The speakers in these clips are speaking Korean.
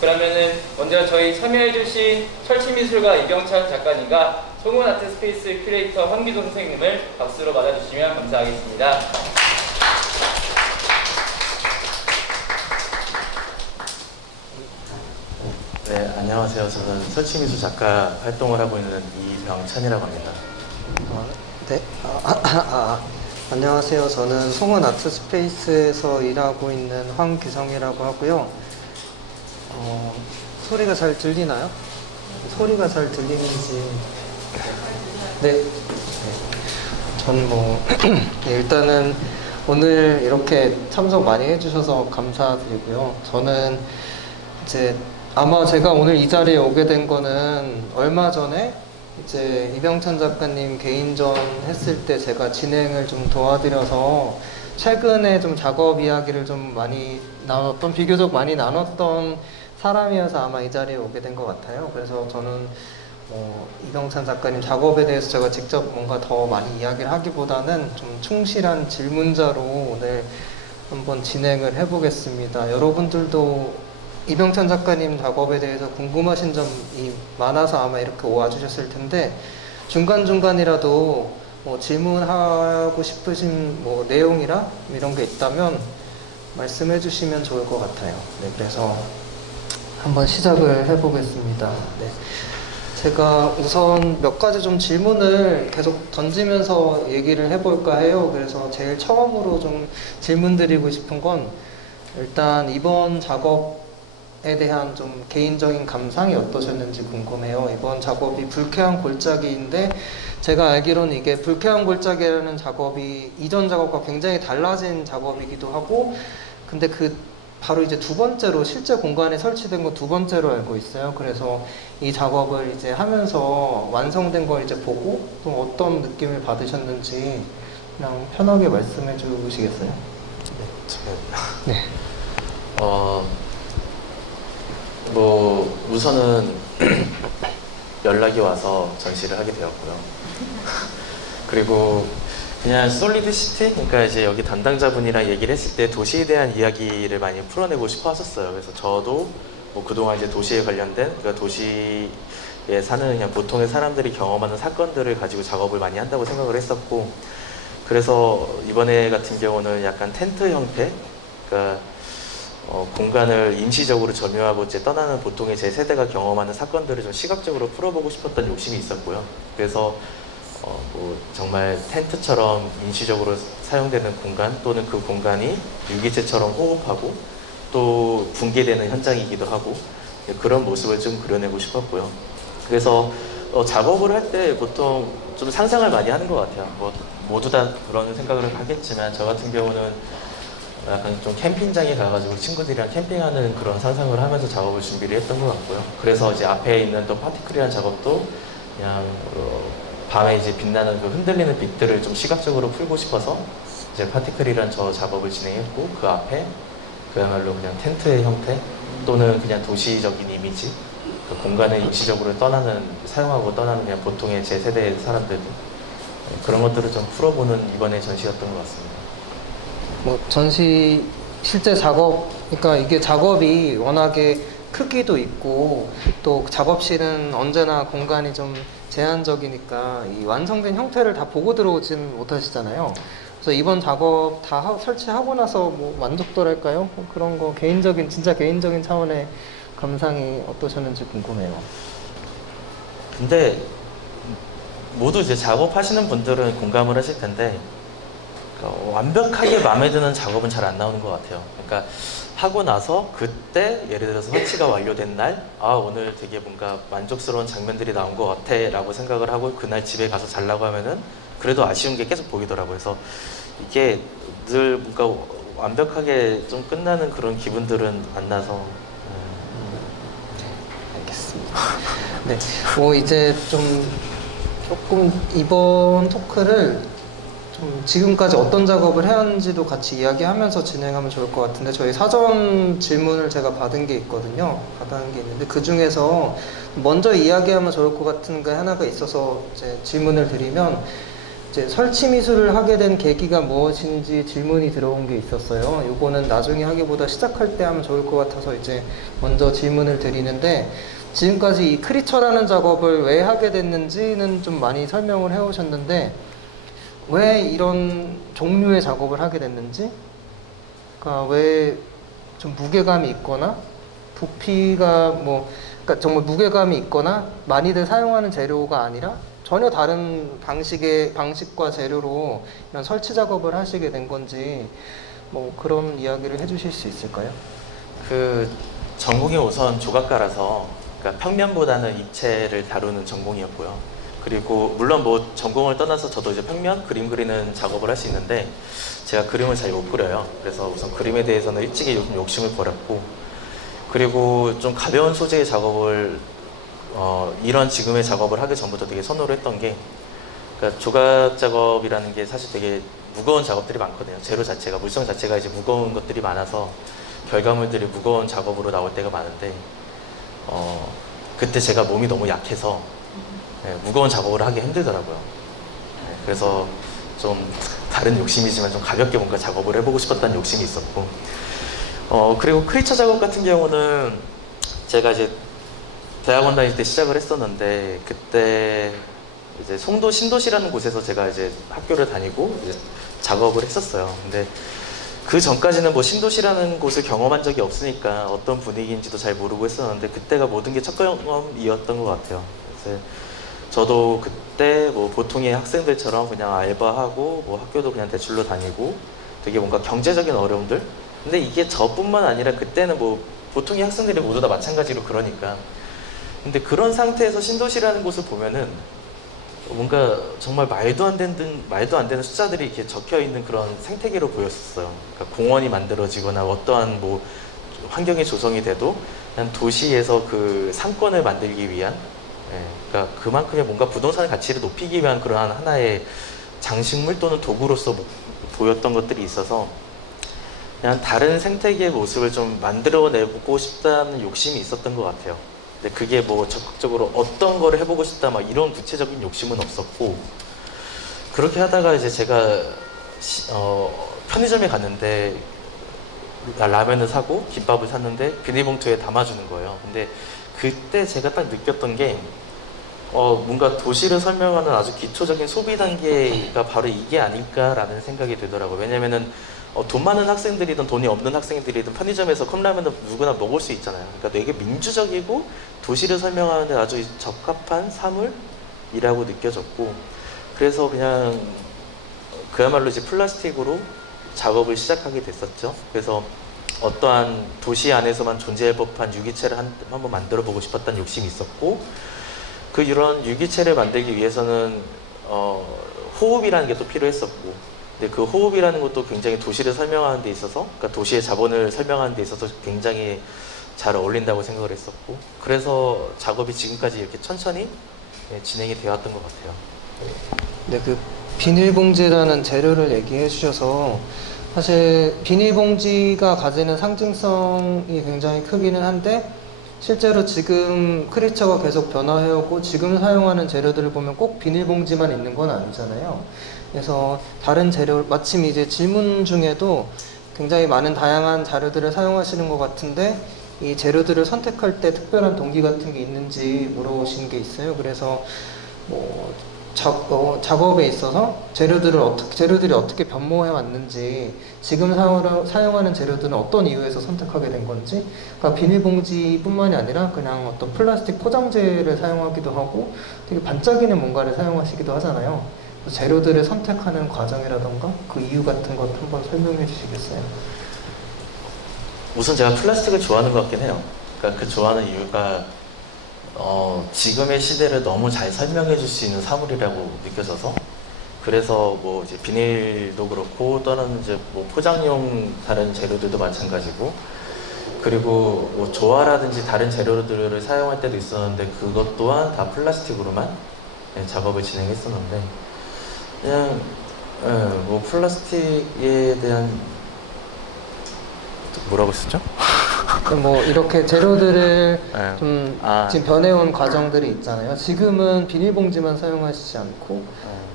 그러면은 먼저 저희 참여해주신 설치미술가 이병찬 작가님과 송은 아트스페이스 큐레이터 황기동 선생님을 박수로 맞아주시면 감사하겠습니다. 네, 안녕하세요. 저는 설치미술 작가 활동을 하고 있는 이병찬이라고 합니다. 네. 안녕하세요. 저는 송은 아트스페이스에서 일하고 있는 황규성이라고 하고요. 소리가 잘 들리나요? 소리가 잘 들리는지. 네. 네. 저는 네, 일단은 오늘 이렇게 참석 많이 해주셔서 감사드리고요. 저는 이제 아마 제가 오늘 이 자리에 오게 된 거는 얼마 전에 이제 이병찬 작가님 개인전 했을 때 제가 진행을 좀 도와드려서 최근에 좀 작업 이야기를 좀 많이 나눴던, 비교적 많이 나눴던 사람이어서 아마 이 자리에 오게 된 것 같아요. 그래서 저는 이병찬 작가님 작업에 대해서 제가 직접 뭔가 더 많이 이야기를 하기보다는 좀 충실한 질문자로 오늘 한번 진행을 해보겠습니다. 여러분들도 이병찬 작가님 작업에 대해서 궁금하신 점이 많아서 아마 이렇게 와주셨을 텐데, 중간중간이라도 질문하고 싶으신 내용이라 이런 게 있다면 말씀해 주시면 좋을 것 같아요. 네, 그래서 한번 시작을 해보겠습니다. 네. 제가 우선 몇 가지 좀 질문을 계속 던지면서 얘기를 해볼까 해요. 그래서 제일 처음으로 좀 질문 드리고 싶은 건, 일단 이번 작업에 대한 좀 개인적인 감상이 어떠셨는지 궁금해요. 이번 작업이 불쾌한 골짜기인데, 제가 알기로는 이게 불쾌한 골짜기라는 작업이 이전 작업과 굉장히 달라진 작업이기도 하고, 근데 바로 이제 두 번째로 실제 공간에 설치된 거 두 번째로 알고 있어요. 그래서 이 작업을 이제 하면서 완성된 걸 이제 보고 또 어떤 느낌을 받으셨는지 그냥 편하게 말씀해 주시겠어요? 네. 네. 우선은 연락이 와서 전시를 하게 되었고요. 그리고 그냥 솔리드 시티? 그러니까 이제 여기 담당자분이랑 얘기를 했을 때 도시에 대한 이야기를 많이 풀어내고 싶어 하셨어요. 그래서 저도 그동안 이제 도시에 관련된, 그러니까 도시에 사는 그냥 보통의 사람들이 경험하는 사건들을 가지고 작업을 많이 한다고 생각을 했었고, 그래서 이번에 같은 경우는 약간 텐트 형태, 그러니까 공간을 임시적으로 점유하고 이제 떠나는 보통의 제 세대가 경험하는 사건들을 좀 시각적으로 풀어보고 싶었던 욕심이 있었고요. 그래서 정말 텐트처럼 임시적으로 사용되는 공간, 또는 그 공간이 유기체처럼 호흡하고 또 붕괴되는 현장이기도 하고, 그런 모습을 좀 그려내고 싶었고요. 그래서 작업을 할 때 보통 좀 상상을 많이 하는 것 같아요. 모두 다 그런 생각을 하겠지만, 저 같은 경우는 약간 좀 캠핑장에 가가지고 친구들이랑 캠핑하는 그런 상상을 하면서 작업을 준비를 했던 것 같고요. 그래서 이제 앞에 있는 또 파티클이라는 작업도 그냥 밤에 이제 빛나는 그 흔들리는 빛들을 좀 시각적으로 풀고 싶어서 이제 파티클이라는 저 작업을 진행했고, 그 앞에 그야말로 그냥 텐트의 형태 또는 그냥 도시적인 이미지, 그 공간을 임시적으로 사용하고 떠나는 그냥 보통의 제 세대의 사람들, 그런 것들을 좀 풀어보는 이번에 전시였던 것 같습니다. 전시 실제 작업, 그러니까 이게 작업이 워낙에 크기도 있고 또 작업실은 언제나 공간이 좀 제한적이니까 이 완성된 형태를 다 보고 들어오지는 못하시잖아요. 그래서 이번 작업 다 설치하고 나서 만족도랄까요? 그런 거 진짜 개인적인 차원의 감상이 어떠셨는지 궁금해요. 근데 모두 이제 작업하시는 분들은 공감을 하실 텐데, 완벽하게 마음에 드는 작업은 잘 안 나오는 것 같아요. 그러니까 하고 나서 그때 예를 들어서 설치가 완료된 날, 오늘 되게 뭔가 만족스러운 장면들이 나온 것 같아 라고 생각을 하고 그날 집에 가서 자려고 하면은 그래도 아쉬운 게 계속 보이더라고요. 그래서 이게 늘 뭔가 완벽하게 좀 끝나는 그런 기분들은 안 나서. 알겠습니다. 네, 이제 조금 이번 토크를 좀 지금까지 어떤 작업을 해왔는지도 같이 이야기하면서 진행하면 좋을 것 같은데, 저희 사전 질문을 제가 받은 게 있거든요. 받은 게 있는데 그 중에서 먼저 이야기하면 좋을 것 같은 게 하나가 있어서 이제 질문을 드리면, 이제 설치 미술을 하게 된 계기가 무엇인지 질문이 들어온 게 있었어요. 요거는 나중에 하기보다 시작할 때 하면 좋을 것 같아서 이제 먼저 질문을 드리는데, 지금까지 이 크리처라는 작업을 왜 하게 됐는지는 좀 많이 설명을 해 오셨는데, 왜 이런 종류의 작업을 하게 됐는지, 그러니까 왜 좀 무게감이 있거나 부피가 뭐, 그러니까 정말 무게감이 있거나 많이들 사용하는 재료가 아니라 전혀 다른 방식과 재료로 이런 설치 작업을 하시게 된 건지, 뭐 그런 이야기를 해주실 수 있을까요? 그 전공이 우선 조각가라서, 그러니까 평면보다는 입체를 다루는 전공이었고요. 그리고 물론 뭐 전공을 떠나서 저도 이제 평면, 그림 그리는 작업을 할 수 있는데 제가 그림을 잘 못 그려요. 그래서 우선 그림에 대해서는 일찍이 좀 욕심을 버렸고, 그리고 좀 가벼운 소재의 작업을 이런 지금의 작업을 하기 전부터 되게 선호를 했던 게, 그러니까 조각 작업이라는 게 사실 되게 무거운 작업들이 많거든요. 재료 자체가, 물성 자체가 이제 무거운 것들이 많아서 결과물들이 무거운 작업으로 나올 때가 많은데, 그때 제가 몸이 너무 약해서 무거운 작업을 하기 힘들더라고요. 그래서 좀 다른 욕심이지만 좀 가볍게 뭔가 작업을 해보고 싶었다는 욕심이 있었고, 그리고 크리처 작업 같은 경우는 제가 이제 대학원 다닐 때 시작을 했었는데, 그때 이제 송도 신도시라는 곳에서 제가 이제 학교를 다니고 이제 작업을 했었어요. 근데 그 전까지는 뭐 신도시라는 곳을 경험한 적이 없으니까 어떤 분위기인지도 잘 모르고 했었는데, 그때가 모든 게 첫 경험이었던 것 같아요. 그래서 저도 그때 뭐 보통의 학생들처럼 그냥 알바하고 뭐 학교도 그냥 대출로 다니고 되게 뭔가 경제적인 어려움들, 근데 이게 저뿐만 아니라 그때는 뭐 보통의 학생들이 모두 다 마찬가지로 그러니까, 근데 그런 상태에서 신도시라는 곳을 보면은 뭔가 정말 말도 안 되는 숫자들이 이렇게 적혀 있는 그런 생태계로 보였었어요. 그러니까 공원이 만들어지거나 어떠한 뭐 환경이 조성이 돼도 그냥 도시에서 그 상권을 만들기 위한, 그러니까 그만큼의 뭔가 부동산의 가치를 높이기 위한 그러한 하나의 장식물 또는 도구로서 보였던 것들이 있어서, 그냥 다른 생태계의 모습을 좀 만들어내고 싶다는 욕심이 있었던 것 같아요. 근데 그게 뭐 적극적으로 어떤 거를 해보고 싶다 막 이런 구체적인 욕심은 없었고, 그렇게 하다가 이제 제가 편의점에 갔는데 라면을 사고 김밥을 샀는데 비닐봉투에 담아주는 거예요. 근데 그때 제가 딱 느꼈던 게 뭔가 도시를 설명하는 아주 기초적인 소비 단계가 바로 이게 아닐까라는 생각이 들더라고요. 왜냐면은 돈 많은 학생들이든 돈이 없는 학생들이든 편의점에서 컵라면은 누구나 먹을 수 있잖아요. 그러니까 되게 민주적이고 도시를 설명하는 데 아주 적합한 사물이라고 느껴졌고, 그래서 그냥 그야말로 이제 플라스틱으로 작업을 시작하게 됐었죠. 그래서 어떠한 도시 안에서만 존재할 법한 유기체를 한번 만들어 보고 싶었다는 욕심이 있었고, 그 이런 유기체를 만들기 위해서는 호흡이라는 게 또 필요했었고, 근데 그 호흡이라는 것도 굉장히 도시를 설명하는 데 있어서, 그러니까 도시의 자본을 설명하는 데 있어서 굉장히 잘 어울린다고 생각을 했었고, 그래서 작업이 지금까지 이렇게 천천히 진행이 되었던 것 같아요. 네, 그 비닐봉지라는 재료를 얘기해 주셔서, 사실 비닐봉지가 가지는 상징성이 굉장히 크기는 한데, 실제로 지금 크리처가 계속 변화해오고 지금 사용하는 재료들을 보면 꼭 비닐봉지만 있는 건 아니잖아요. 그래서 다른 재료, 마침 이제 질문 중에도 굉장히 많은 다양한 자료들을 사용하시는 것 같은데, 이 재료들을 선택할 때 특별한 동기 같은 게 있는지 물어보신 게 있어요. 그래서 뭐 작업에 있어서 재료들이 어떻게 변모해 왔는지, 지금 사용하는 재료들은 어떤 이유에서 선택하게 된 건지, 그러니까 비닐봉지뿐만이 아니라 그냥 어떤 플라스틱 포장재를 사용하기도 하고 되게 반짝이는 뭔가를 사용하시기도 하잖아요. 재료들을 선택하는 과정이라던가 그 이유 같은 것 한번 설명해 주시겠어요? 우선 제가 플라스틱을 좋아하는 것 같긴 해요. 그러니까 그 좋아하는 이유가 지금의 시대를 너무 잘 설명해 줄 수 있는 사물이라고 느껴져서, 그래서 뭐 이제 비닐도 그렇고 또는 이제 뭐 포장용 다른 재료들도 마찬가지고, 그리고 뭐 조화라든지 다른 재료들을 사용할 때도 있었는데 그것 또한 다 플라스틱으로만 작업을 진행했었는데, 그냥 뭐 플라스틱에 대한 뭐라고 쓰죠? 뭐 이렇게 재료들을 네. 좀 아. 지금 변해온 과정들이 있잖아요. 지금은 비닐봉지만 사용하시지 않고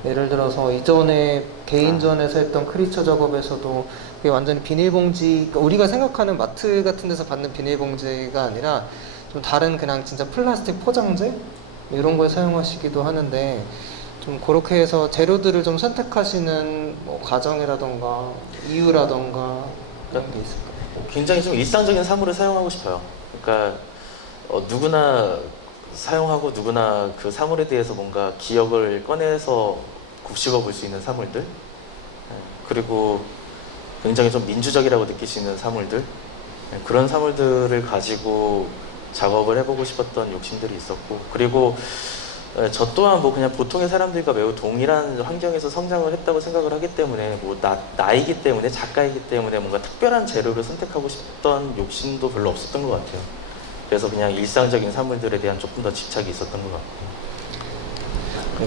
예를 들어서 이전에 개인전에서 했던 크리처 작업에서도 그게 완전히 비닐봉지, 그러니까 우리가 생각하는 마트 같은 데서 받는 비닐봉지가 아니라 좀 다른 그냥 진짜 플라스틱 포장재 이런 걸 사용하시기도 하는데, 좀 그렇게 해서 재료들을 좀 선택하시는 뭐 과정이라던가 이유라던가 그런 게 있을까요? 굉장히 좀 일상적인 사물을 사용하고 싶어요. 그러니까 누구나 사용하고 누구나 그 사물에 대해서 뭔가 기억을 꺼내서 곱씹어 볼 수 있는 사물들, 그리고 굉장히 좀 민주적이라고 느낄 수 있는 사물들, 그런 사물들을 가지고 작업을 해보고 싶었던 욕심들이 있었고, 그리고 저 또한 뭐 그냥 보통의 사람들과 매우 동일한 환경에서 성장을 했다고 생각을 하기 때문에, 뭐 나이기 때문에, 작가이기 때문에 뭔가 특별한 재료를 선택하고 싶던 욕심도 별로 없었던 것 같아요. 그래서 그냥 일상적인 사물들에 대한 조금 더 집착이 있었던 것 같아요.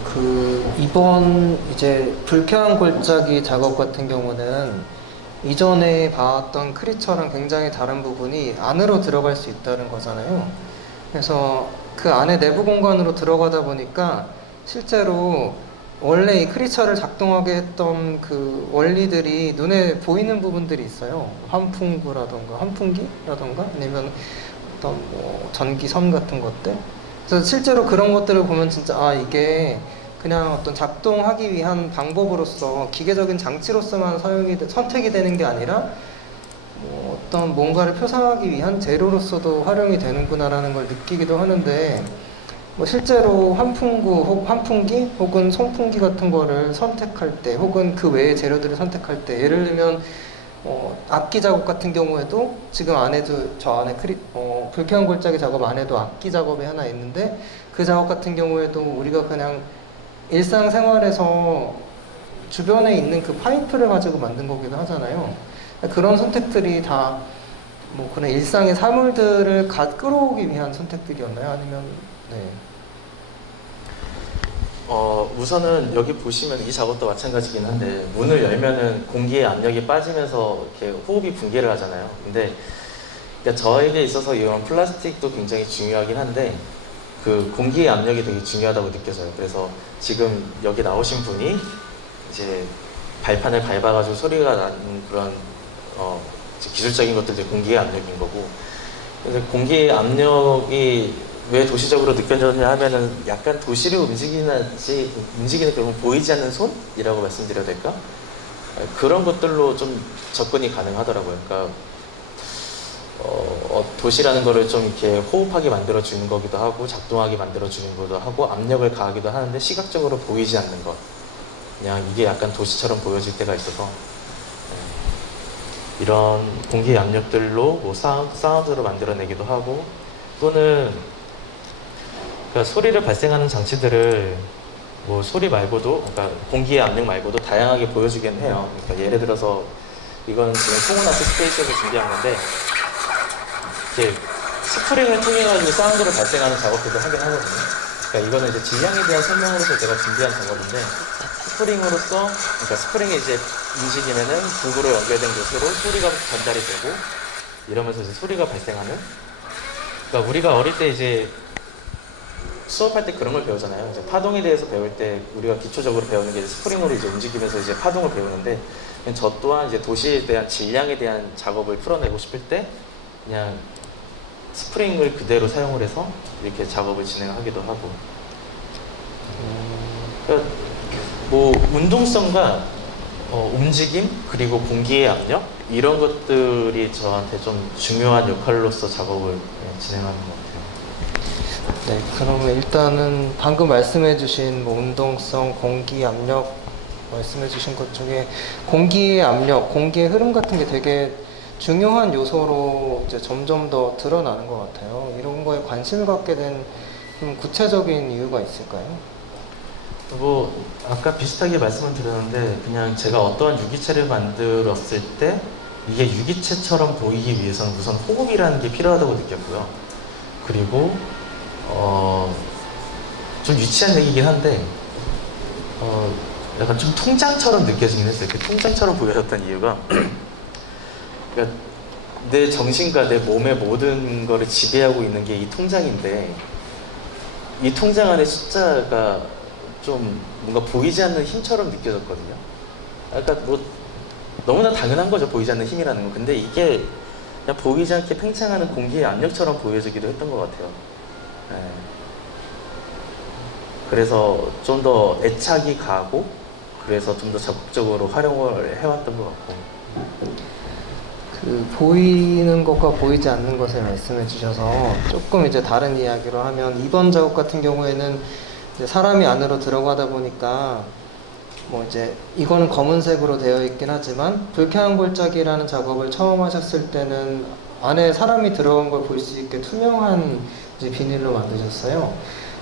그 이번 이제 불쾌한 골짜기 작업 같은 경우는 이전에 봤던 크리처랑 굉장히 다른 부분이 안으로 들어갈 수 있다는 거잖아요. 그래서 그 안에 내부 공간으로 들어가다 보니까 실제로 원래 이 크리처를 작동하게 했던 그 원리들이 눈에 보이는 부분들이 있어요. 환풍구라던가 환풍기라던가 아니면 어떤 뭐 전기선 같은 것들. 그래서 실제로 그런 것들을 보면 진짜 아, 이게 그냥 어떤 작동하기 위한 방법으로서 기계적인 장치로서만 선택이 되는 게 아니라 뭐 어떤 뭔가를 표상하기 위한 재료로서도 활용이 되는구나라는 걸 느끼기도 하는데, 뭐 실제로 환풍기 혹은 송풍기 같은 거를 선택할 때, 혹은 그 외의 재료들을 선택할 때, 예를 들면 악기 작업 같은 경우에도 지금 안에도 저 안에 불쾌한 골짜기 작업 안에도 악기 작업이 하나 있는데, 그 작업 같은 경우에도 우리가 그냥 일상생활에서 주변에 있는 그 파이프를 가지고 만든 거기도 하잖아요. 그런 선택들이 다 뭐 그런 일상의 사물들을 끌어오기 위한 선택들이었나요? 아니면 네. 우선은 여기 보시면 이 작업도 마찬가지긴 한데, 문을 열면은 공기의 압력이 빠지면서 이렇게 호흡이 붕괴를 하잖아요. 근데 그러니까 저에게 있어서 이런 플라스틱도 굉장히 중요하긴 한데, 그 공기의 압력이 되게 중요하다고 느껴져요. 그래서 지금 여기 나오신 분이 이제 발판을 밟아가지고 소리가 나는 그런 기술적인 것들이 공기의 압력인 거고, 그래서 공기의 압력이 왜 도시적으로 느껴졌냐 하면은 약간 도시를 움직이는 그런 보이지 않는 손이라고 말씀드려야 될까? 그런 것들로 좀 접근이 가능하더라고요. 그러니까 도시라는 거를 좀 이렇게 호흡하게 만들어 주는 거기도 하고, 작동하게 만들어 주는 거기도 하고, 압력을 가하기도 하는데 시각적으로 보이지 않는 것, 그냥 이게 약간 도시처럼 보여질 때가 있어서 이런 공기의 압력들로 뭐 사운드로 만들어내기도 하고, 또는 그러니까 소리를 발생하는 장치들을 뭐 소리 말고도, 그러니까 공기의 압력 말고도 다양하게 보여주긴 해요. 그러니까 예를 들어서 이건 지금 송은아트 스페이스에서 준비한 건데, 이렇게 스프링을 통해 가지고 사운드를 발생하는 작업들도 하긴 하거든요. 그러니까 이거는 이제 질량에 대한 설명으로서 제가 준비한 작업인데, 스프링으로서, 그러니까 스프링이 이제 움직이면은 부구로 연결된 곳으로 소리가 전달이 되고, 이러면서 이제 소리가 발생하는. 그러니까 우리가 어릴 때 이제 수업할 때 그런 걸 배우잖아요. 이제 파동에 대해서 배울 때 우리가 기초적으로 배우는 게 스프링으로 이제 움직이면서 이제 파동을 배우는데, 저 또한 이제 도시에 대한 질량에 대한 작업을 풀어내고 싶을 때 그냥 스프링을 그대로 사용을 해서 이렇게 작업을 진행하기도 하고. 그러니까 뭐 운동성과 움직임, 그리고 공기의 압력, 이런 것들이 저한테 좀 중요한 역할로서 작업을 진행하는 것 같아요. 네, 그러면 일단은 방금 말씀해주신 뭐 운동성, 공기 압력 말씀해주신 것 중에 공기의 압력, 공기의 흐름 같은 게 되게 중요한 요소로 이제 점점 더 드러나는 것 같아요. 이런 거에 관심을 갖게 된 좀 구체적인 이유가 있을까요? 뭐 아까 비슷하게 말씀을 드렸는데, 그냥 제가 어떠한 유기체를 만들었을 때 이게 유기체처럼 보이기 위해서는 우선 호흡이라는 게 필요하다고 느꼈고요. 그리고 좀 유치한 얘기긴 한데 약간 좀 통장처럼 느껴지긴 했어요. 그 통장처럼 보여졌던 이유가 그러니까 내 정신과 내 몸의 모든 거를 지배하고 있는 게 이 통장인데 이 통장 안에 숫자가 좀 뭔가 보이지 않는 힘처럼 느껴졌거든요. 그러니까 뭐 너무나 당연한 거죠, 보이지 않는 힘이라는 거. 근데 이게 그냥 보이지 않게 팽창하는 공기의 압력처럼 보여지기도 했던 것 같아요. 네. 그래서 좀 더 애착이 가고 그래서 좀 더 적극적으로 활용을 해왔던 것 같고. 그 보이는 것과 보이지 않는 것을 말씀해 주셔서 조금 이제 다른 이야기로 하면 이번 작업 같은 경우에는 이제 사람이 안으로 들어가다 보니까 뭐 이제 이거는 검은색으로 되어 있긴 하지만 불쾌한 골짜기라는 작업을 처음 하셨을 때는 안에 사람이 들어간 걸 볼 수 있게 투명한 이제 비닐로 만드셨어요.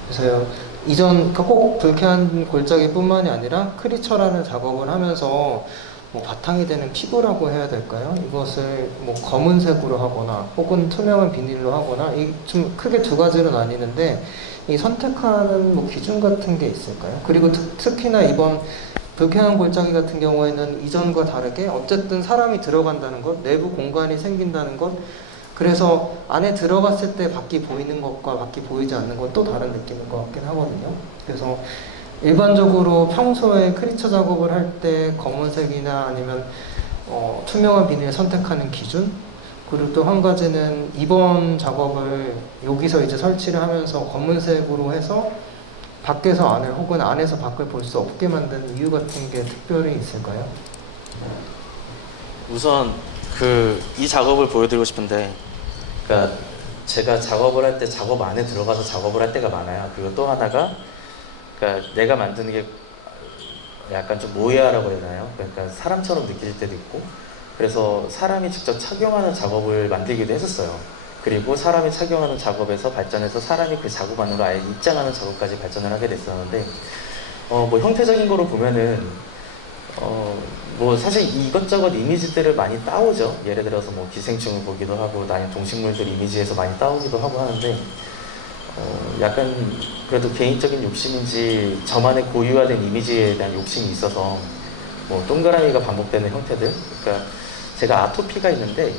그래서 이전 꼭 불쾌한 골짜기뿐만이 아니라 크리처라는 작업을 하면서 뭐 바탕이 되는 피부라고 해야 될까요? 이것을 뭐 검은색으로 하거나 혹은 투명한 비닐로 하거나 이 좀 크게 두 가지로 나뉘는데 이 선택하는 뭐 기준 같은 게 있을까요? 그리고 특히나 이번 불쾌한 골짜기 같은 경우에는 이전과 다르게 어쨌든 사람이 들어간다는 것, 내부 공간이 생긴다는 것, 그래서 안에 들어갔을 때 밖이 보이는 것과 밖이 보이지 않는 건 또 다른 느낌인 것 같긴 하거든요. 그래서 일반적으로 평소에 크리처 작업을 할 때 검은색이나 아니면 투명한 비닐을 선택하는 기준, 그리고 또 한 가지는 이번 작업을 여기서 이제 설치를 하면서 검은색으로 해서 밖에서 안을 혹은 안에서 밖을 볼 수 없게 만든 이유 같은 게 특별히 있을까요? 우선 이 작업을 보여드리고 싶은데, 그러니까 제가 작업을 할 때 작업 안에 들어가서 작업을 할 때가 많아요. 그리고 또 하나가, 그러니까 내가 만드는 게 약간 좀 모해하라고 해야 되나요? 그러니까 사람처럼 느껴질 때도 있고, 그래서 사람이 직접 착용하는 작업을 만들기도 했었어요. 그리고 사람이 착용하는 작업에서 발전해서 사람이 그 작업 안으로 아예 입장하는 작업까지 발전을 하게 됐었는데, 뭐 형태적인 거로 보면은 뭐 사실 이것저것 이미지들을 많이 따오죠. 예를 들어서 뭐 기생충을 보기도 하고 아니면 동식물들 이미지에서 많이 따오기도 하고 하는데, 약간 그래도 개인적인 욕심인지 저만의 고유화된 이미지에 대한 욕심이 있어서 뭐 동그라미가 반복되는 형태들, 그러니까 제가 아토피가 있는데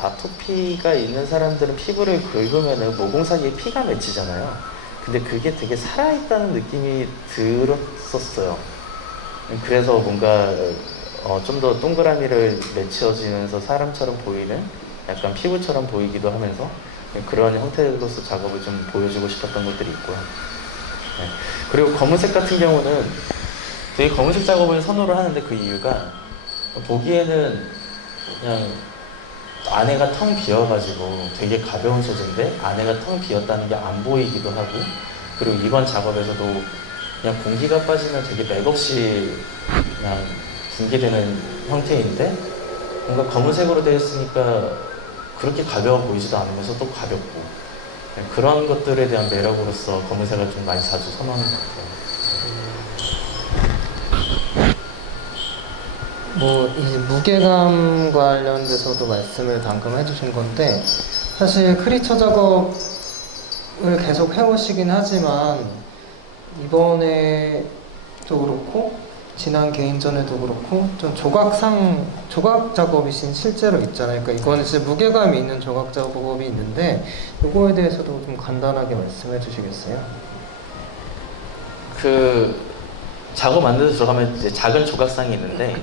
아토피가 있는 사람들은 피부를 긁으면은 모공 사이에 피가 맺히잖아요. 근데 그게 되게 살아있다는 느낌이 들었었어요. 그래서 뭔가 좀 더 동그라미를 맺혀지면서 사람처럼 보이는, 약간 피부처럼 보이기도 하면서 그런 형태로서 작업을 좀 보여주고 싶었던 것들이 있고요. 네. 그리고 검은색 같은 경우는 되게 검은색 작업을 선호를 하는데 그 이유가 보기에는 그냥 안에가 텅 비어가지고 되게 가벼운 소재인데 안에가 텅 비었다는 게 안 보이기도 하고, 그리고 이번 작업에서도 그냥 공기가 빠지면 되게 맥없이 그냥 분기되는 형태인데 뭔가 검은색으로 되어 있으니까 그렇게 가벼워 보이지도 않으면서 또 가볍고, 그런 것들에 대한 매력으로서 검은색을 좀 많이 자주 선호하는 것 같아요. 뭐 이제 무게감 관련돼서도 말씀을 방금 해주신 건데, 사실 크리처 작업을 계속 해오시긴 하지만 이번에도 그렇고 지난 개인전에도 그렇고 좀 조각 작업이신 실제로 있잖아요. 그러니까 이거는 진짜 무게감이 있는 조각 작업이 있는데 이거에 대해서도 좀 간단하게 말씀해 주시겠어요? 그 작업 만들어서 들어가면 이제 작은 조각상이 있는데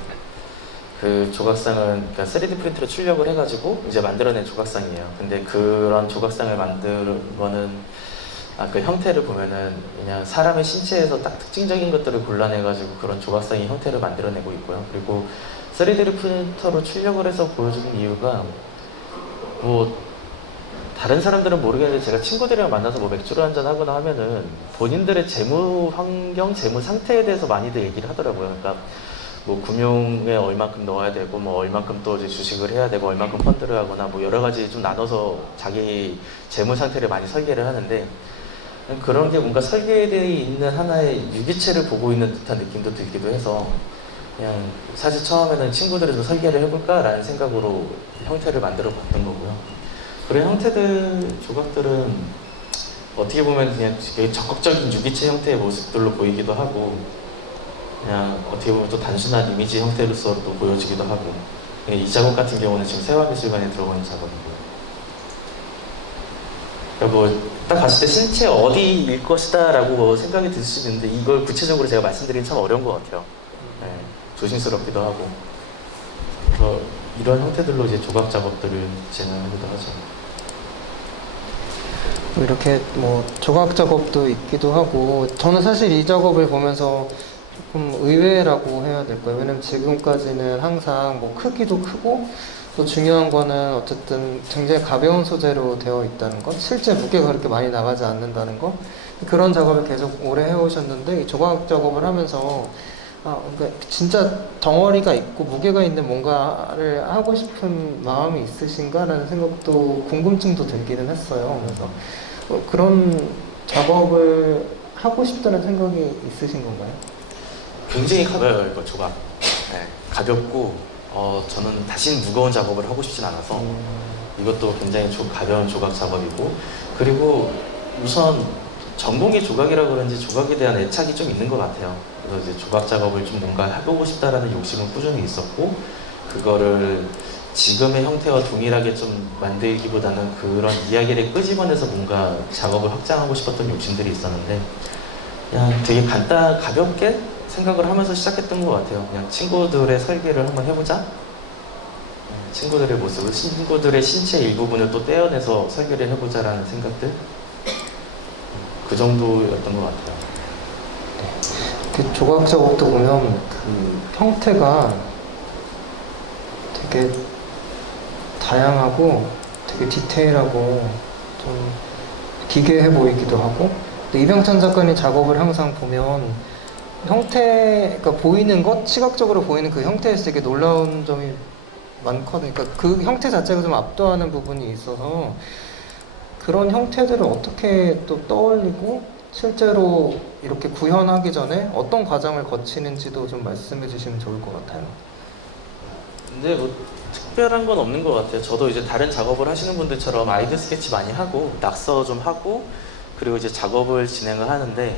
그 조각상은 그러니까 3D 프린터로 출력을 해가지고 이제 만들어낸 조각상이에요. 근데 그런 조각상을 만드는 거는 그 형태를 보면은 그냥 사람의 신체에서 딱 특징적인 것들을 골라내가지고 그런 조각상의 형태를 만들어내고 있고요. 그리고 3D 프린터로 출력을 해서 보여주는 이유가 뭐 다른 사람들은 모르겠는데 제가 친구들이랑 만나서 뭐 맥주를 한잔 하거나 하면은 본인들의 재무 환경, 재무 상태에 대해서 많이들 얘기를 하더라고요. 그러니까 뭐 금융에 얼만큼 넣어야 되고 뭐 얼만큼 또 이제 주식을 해야 되고 얼만큼 펀드를 하거나 뭐 여러 가지 좀 나눠서 자기 재무 상태를 많이 설계를 하는데, 그런 게 뭔가 설계되어 있는 하나의 유기체를 보고 있는 듯한 느낌도 들기도 해서 그냥 사실 처음에는 친구들이 좀 설계를 해볼까 라는 생각으로 형태를 만들어 봤던 거고요. 그런 형태들, 조각들은 어떻게 보면 그냥 되게 적극적인 유기체 형태의 모습들로 보이기도 하고 그냥 어떻게 보면 또 단순한 이미지 형태로서도 보여지기도 하고, 이 작업 같은 경우는 지금 세화미술관에 들어가 있는 작업이고요. 그러니까 뭐딱 봤을 때 신체 어디일 것이다 라고 생각이 들 수 있는데 이걸 구체적으로 제가 말씀드리긴 참 어려운 것 같아요. 네, 조심스럽기도 하고. 그래서 이런 형태들로 이제 조각 작업들을 진행하기도 하죠. 이렇게 뭐 조각 작업도 있기도 하고, 저는 사실 이 작업을 보면서 조금 의외라고 해야 될 거예요. 왜냐면 지금까지는 항상 뭐 크기도 크고, 또 중요한 거는 어쨌든 굉장히 가벼운 소재로 되어 있다는 것, 실제 무게가 그렇게 많이 나가지 않는다는 것, 그런 작업을 계속 오래 해오셨는데 이 조각 작업을 하면서 그러니까 진짜 덩어리가 있고 무게가 있는 뭔가를 하고 싶은 마음이 있으신가라는 생각도, 궁금증도 들기는 했어요. 그래서 그런 작업을 하고 싶다는 생각이 있으신 건가요? 굉장히 가벼워요, 이거 조각. 네, 가볍고 저는 다시는 무거운 작업을 하고 싶진 않아서 이것도 굉장히 가벼운 조각 작업이고, 그리고 우선 전공이 조각이라 그런지 조각에 대한 애착이 좀 있는 것 같아요. 그래서 이제 조각 작업을 좀 뭔가 해보고 싶다라는 욕심은 꾸준히 있었고, 그거를 지금의 형태와 동일하게 좀 만들기보다는 그런 이야기를 끄집어내서 뭔가 작업을 확장하고 싶었던 욕심들이 있었는데, 그냥 되게 가볍게 생각을 하면서 시작했던 것 같아요. 그냥 친구들의 설계를 한번 해보자. 친구들의 모습을, 친구들의 신체 일부분을 또 떼어내서 설계를 해보자라는 생각들. 그 정도였던 것 같아요. 그 조각 작업도 보면 그 형태가 되게 다양하고 되게 디테일하고 좀 기괴해 보이기도 하고, 근데 이병찬 작가님 작업을 항상 보면 그러니까 보이는 것, 시각적으로 보이는 그 형태에서 되게 놀라운 점이 많거든요. 그러니까 그 형태 자체가 좀 압도하는 부분이 있어서 그런 형태들을 어떻게 또 떠올리고 실제로 이렇게 구현하기 전에 어떤 과정을 거치는지도 좀 말씀해 주시면 좋을 것 같아요. 근데 뭐 특별한 건 없는 것 같아요. 저도 이제 다른 작업을 하시는 분들처럼 아이디어 스케치 많이 하고 낙서 좀 하고 그리고 이제 작업을 진행을 하는데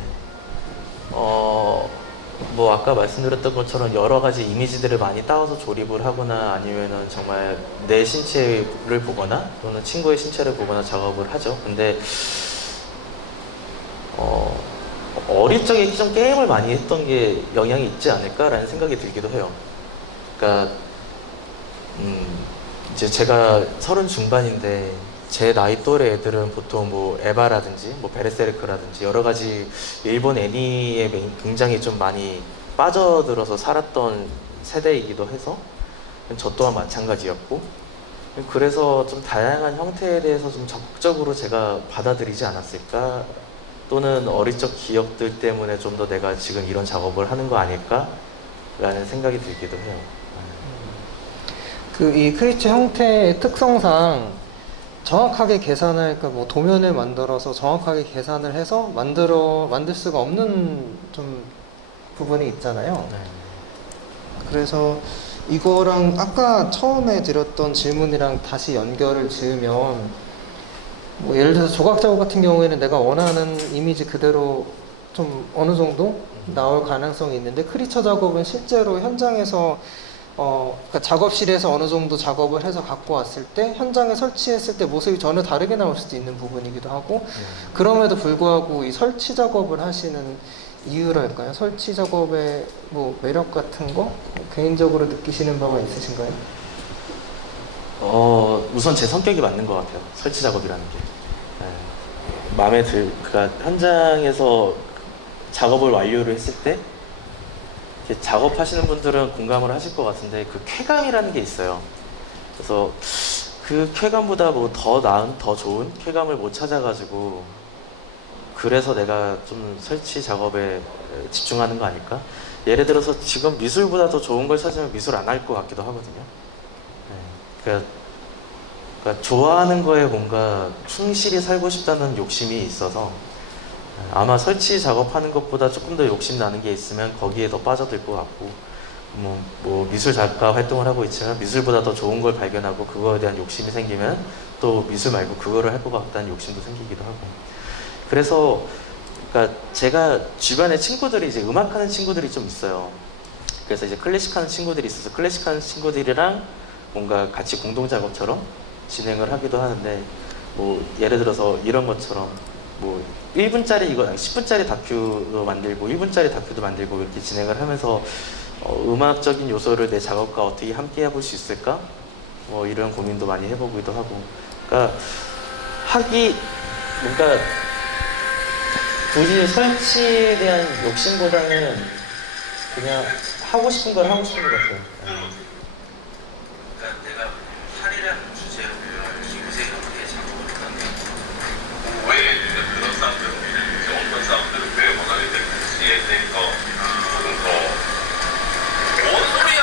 뭐 아까 말씀드렸던 것처럼 여러 가지 이미지들을 많이 따와서 조립을 하거나 아니면은 정말 내 신체를 보거나 또는 친구의 신체를 보거나 작업을 하죠. 근데 어릴 적에 좀 게임을 많이 했던 게 영향이 있지 않을까라는 생각이 들기도 해요. 그러니까 이제 제가 30 중반인데 제 나이 또래 애들은 보통 뭐 에바라든지 뭐 베르세르크라든지 여러 가지 일본 애니에 굉장히 좀 많이 빠져들어서 살았던 세대이기도 해서 저 또한 마찬가지였고, 그래서 좀 다양한 형태에 대해서 좀 적극적으로 제가 받아들이지 않았을까, 또는 어릴 적 기억들 때문에 좀 더 내가 지금 이런 작업을 하는 거 아닐까 라는 생각이 들기도 해요. 이 크리처 형태의 특성상 정확하게 계산을, 그러니까 뭐 도면을 만들어서 정확하게 계산을 해서 만들 수가 없는 좀 부분이 있잖아요. 네. 그래서 이거랑 아까 처음에 드렸던 질문이랑 다시 연결을 지으면, 뭐 예를 들어서 조각 작업 같은 경우에는 내가 원하는 이미지 그대로 좀 어느 정도 나올 가능성이 있는데, 크리처 작업은 실제로 현장에서 그러니까 작업실에서 어느 정도 작업을 해서 갖고 왔을 때 현장에 설치했을 때 모습이 전혀 다르게 나올 수도 있는 부분이기도 하고, 그럼에도 불구하고 이 설치 작업을 하시는 이유랄까요? 설치 작업의 뭐 매력 같은 거 개인적으로 느끼시는 바가 있으신가요? 우선 제 성격이 맞는 것 같아요. 설치 작업이라는 게. 마음에 그러니까 현장에서 작업을 완료를 했을 때 이렇게 작업하시는 분들은 공감을 하실 것 같은데 그 쾌감이라는 게 있어요. 그래서 그 쾌감보다 뭐 더 나은, 더 좋은 쾌감을 못 찾아가지고 그래서 내가 좀 설치 작업에 집중하는 거 아닐까? 예를 들어서 지금 미술보다 더 좋은 걸 찾으면 미술 안 할 것 같기도 하거든요. 그러니까 좋아하는 거에 뭔가 충실히 살고 싶다는 욕심이 있어서 아마 설치 작업하는 것보다 조금 더 욕심 나는 게 있으면 거기에 더 빠져들 것 같고, 뭐 미술 작가 활동을 하고 있지만 미술보다 더 좋은 걸 발견하고 그거에 대한 욕심이 생기면 또 미술 말고 그거를 할 것 같다는 욕심도 생기기도 하고. 그래서 그러니까 제가 주변에 친구들이 이제 음악하는 친구들이 좀 있어요. 그래서 이제 클래식하는 친구들이 있어서 클래식하는 친구들이랑 뭔가 같이 공동 작업처럼 진행을 하기도 하는데 뭐 예를 들어서 이런 것처럼 뭐 1분짜리 이거 아니 10분짜리 다큐도 만들고 1분짜리 다큐도 만들고 이렇게 진행을 하면서 음악적인 요소를 내 작업과 어떻게 함께 해볼 수 있을까? 뭐 이런 고민도 많이 해보기도 하고 그러니까 뭔가 굳이 설치에 대한 욕심보다는 그냥 하고 싶은 걸 하고 싶은 것 같아요. 그러니까 내가 살이라는 주제로 기구세 형태의 작업을 하는데 왜 그런 사람들은 어떤 사람들은 왜 원하게 됐는지에 대해서 뭔 소리야?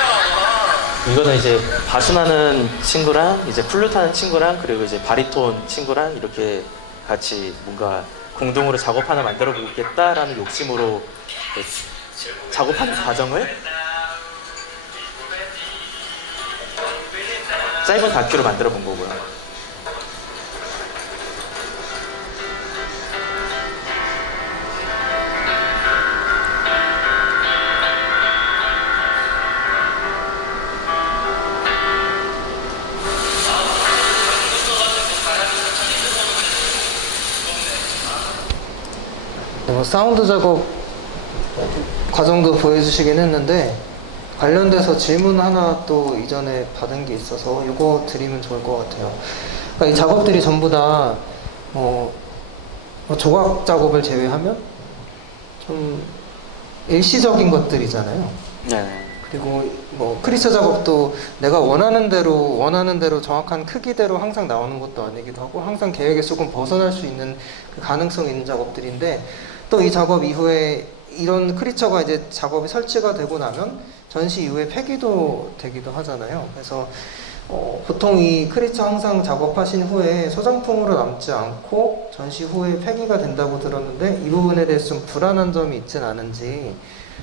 이거는 이제 바순하는 친구랑 이제 플루트 하는 친구랑 그리고 이제 바리톤 친구랑 이렇게 같이 뭔가 공동으로 작업 하나 만들어 보겠다라는 욕심으로 작업하는 과정을 짧은 다큐로 만들어 본 거고요. 사운드 작업 과정도 보여주시긴 했는데 관련돼서 질문 하나 또 이전에 받은 게 있어서 이거 드리면 좋을 것 같아요. 그러니까 이 작업들이 전부 다 조각 작업을 제외하면 좀 일시적인 것들이잖아요. 네. 그리고 뭐 크리처 작업도 내가 원하는 대로 정확한 크기대로 항상 나오는 것도 아니기도 하고 항상 계획에 조금 벗어날 수 있는 그 가능성이 있는 작업들인데 또 이 작업 이후에 이런 크리처가 이제 작업이 설치가 되고 나면 전시 이후에 폐기도 되기도 하잖아요. 그래서 보통 이 크리처 항상 작업하신 후에 소장품으로 남지 않고 전시 후에 폐기가 된다고 들었는데 이 부분에 대해서 좀 불안한 점이 있진 않은지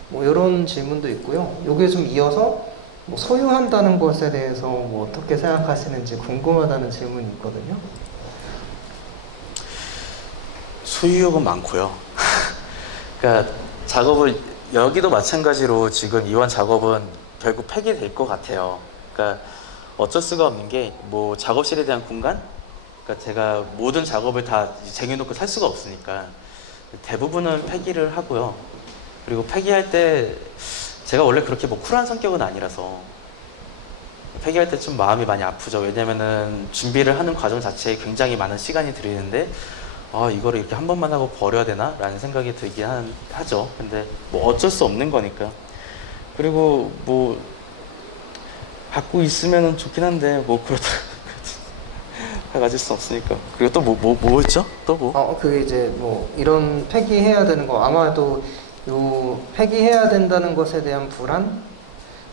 뭐 이런 질문도 있고요. 요게 좀 이어서 뭐 소유한다는 것에 대해서 뭐 어떻게 생각하시는지 궁금하다는 질문이 있거든요. 소유욕은 많고요. 그러니까 작업을 여기도 마찬가지로 지금 이원 작업은 결국 폐기될 것 같아요. 그러니까 어쩔 수가 없는 게 뭐 작업실에 대한 공간? 그러니까 제가 모든 작업을 다 쟁여놓고 살 수가 없으니까 대부분은 폐기를 하고요. 그리고 폐기할 때 제가 원래 그렇게 뭐 쿨한 성격은 아니라서 폐기할 때 좀 마음이 많이 아프죠. 왜냐면은 준비를 하는 과정 자체에 굉장히 많은 시간이 들이는데 이거를 이렇게 한 번만 하고 버려야 되나? 라는 생각이 들긴 하죠. 근데 뭐 어쩔 수 없는 거니까. 그리고 뭐 갖고 있으면 좋긴 한데 뭐 그렇다 다 가질 수 없으니까. 그리고 또 뭐 있죠? 또 뭐? 그게 이제 뭐 이런 폐기해야 되는 거 아마도 요 폐기해야 된다는 것에 대한 불안?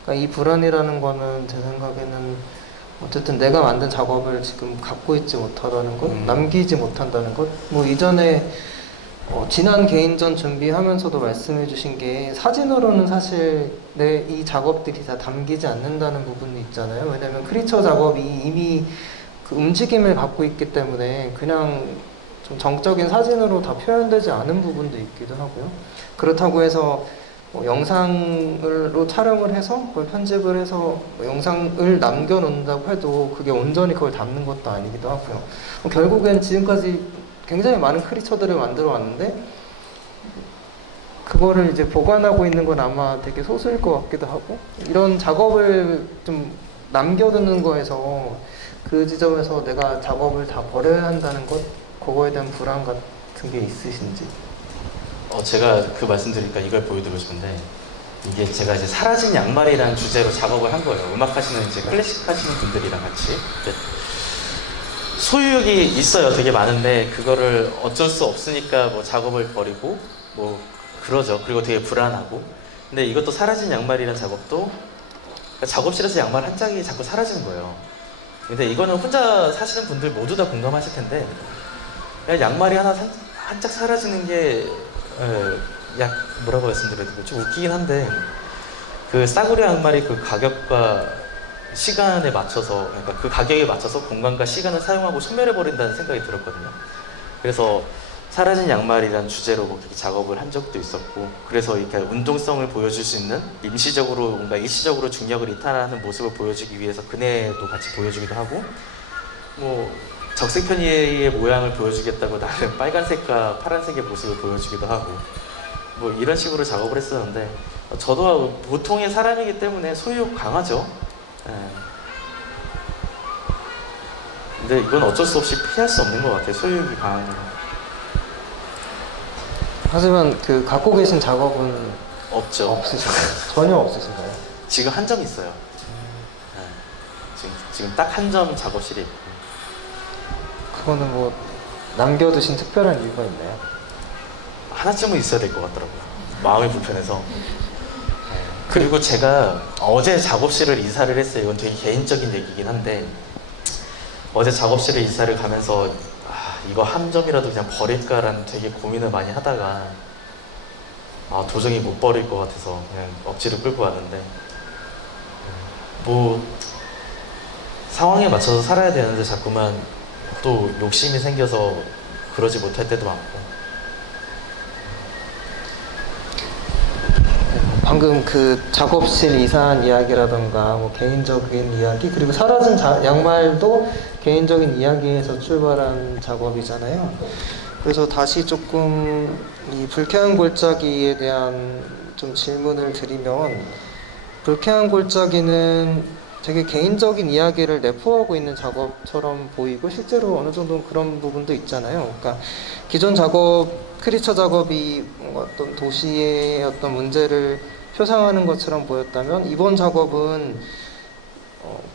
그러니까 이 불안이라는 거는 제 생각에는 어쨌든 내가 만든 작업을 지금 갖고 있지 못하다는 것, 남기지 못한다는 것. 뭐 이전에 지난 개인전 준비하면서도 말씀해 주신 게 사진으로는 사실 내 이 작업들이 다 담기지 않는다는 부분이 있잖아요. 왜냐면 크리처 작업이 이미 그 움직임을 갖고 있기 때문에 그냥 좀 정적인 사진으로 다 표현되지 않은 부분도 있기도 하고요. 그렇다고 해서 영상으로 촬영을 해서 그걸 편집을 해서 영상을 남겨놓는다고 해도 그게 온전히 그걸 담는 것도 아니기도 하고요. 결국엔 지금까지 굉장히 많은 크리처들을 만들어 왔는데 그거를 이제 보관하고 있는 건 아마 되게 소수일 것 같기도 하고 이런 작업을 좀 남겨두는 거에서 그 지점에서 내가 작업을 다 버려야 한다는 것 그거에 대한 불안 같은 게 있으신지. 제가 그 말씀드리니까 이걸 보여드리고 싶은데 이게 제가 이제 사라진 양말이라는 주제로 작업을 한 거예요. 음악 하시는 이제 클래식 하시는 분들이랑 같이. 소유욕이 있어요. 되게 많은데 그거를 어쩔 수 없으니까 뭐 작업을 버리고 뭐 그러죠. 그리고 되게 불안하고. 근데 이것도 사라진 양말이라는 작업도 그러니까 작업실에서 양말 한 짝이 자꾸 사라지는 거예요. 근데 이거는 혼자 사시는 분들 모두 다 공감하실 텐데 그냥 양말이 한 짝 사라지는 게 뭐라고 말씀드려야 되나 좀 웃기긴 한데 그 싸구려 양말이 그 가격과 시간에 맞춰서 그러니까 그 가격에 맞춰서 공간과 시간을 사용하고 소멸해 버린다는 생각이 들었거든요. 그래서 사라진 양말이란 주제로 뭐 그렇게 작업을 한 적도 있었고, 그래서 이렇게 운동성을 보여줄 수 있는 임시적으로 뭔가 일시적으로 중력을 이탈하는 모습을 보여주기 위해서 그네도 같이 보여주기도 하고, 뭐 적색 편의의 모양을 보여주겠다고 나는 빨간색과 파란색의 모습을 보여주기도 하고, 뭐 이런 식으로 작업을 했었는데, 저도 보통의 사람이기 때문에 소유욕 강하죠. 예. 근데 이건 어쩔 수 없이 피할 수 없는 것 같아요. 소유욕이 강한 건. 하지만 그 갖고 계신 작업은 없죠. 없으신가요? 전혀 없으신가요? 지금 한 점 있어요. 네. 지금 딱 한 점 작업실이 있고. 그거는 뭐 남겨두신 특별한 이유가 있나요? 하나쯤은 있어야 될 것 같더라고요. 마음이 불편해서. 그리고 제가 어제 작업실을 이사를 했어요. 이건 되게 개인적인 얘기긴 한데, 어제 작업실을 이사를 가면서 이거 한 점이라도 그냥 버릴까라는 되게 고민을 많이 하다가 도저히 못 버릴 것 같아서 그냥 억지로 끌고 왔는데, 뭐 상황에 맞춰서 살아야 되는데 자꾸만 또 욕심이 생겨서 그러지 못할 때도 많고. 방금 그 작업실 이사한 이야기라던가 뭐 개인적인 이야기, 그리고 사라진 양말도 개인적인 이야기에서 출발한 작업이잖아요. 그래서 다시 조금 이 불쾌한 골짜기에 대한 좀 질문을 드리면, 불쾌한 골짜기는 되게 개인적인 이야기를 내포하고 있는 작업처럼 보이고 실제로 어느 정도 그런 부분도 있잖아요. 그러니까 기존 작업, 크리처 작업이 뭔가 어떤 도시의 어떤 문제를 표상하는 것처럼 보였다면, 이번 작업은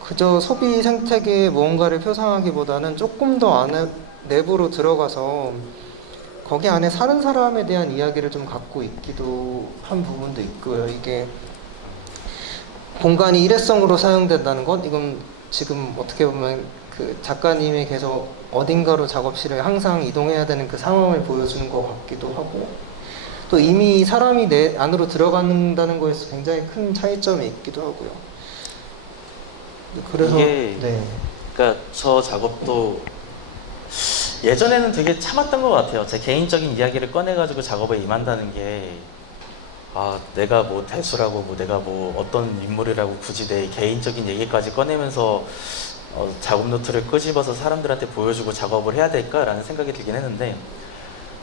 그저 소비 생태계의 무언가를 표상하기보다는 조금 더 안에 내부로 들어가서 거기 안에 사는 사람에 대한 이야기를 좀 갖고 있기도 한 부분도 있고요. 이게 공간이 일회성으로 사용된다는 것, 이건 지금 어떻게 보면 그 작가님이 계속 어딘가로 작업실을 항상 이동해야 되는 그 상황을 보여주는 것 같기도 하고, 또 이미 사람이 내 안으로 들어간다는 거에서 굉장히 큰 차이점이 있기도 하고요. 그래서 이게 네. 그러니까 저 작업도 예전에는 되게 참았던 것 같아요. 제 개인적인 이야기를 꺼내가지고 작업에 임한다는 게, 내가 뭐 대수라고, 뭐 내가 뭐 어떤 인물이라고 굳이 내 개인적인 얘기까지 꺼내면서 작업 노트를 끄집어서 사람들한테 보여주고 작업을 해야 될까라는 생각이 들긴 했는데,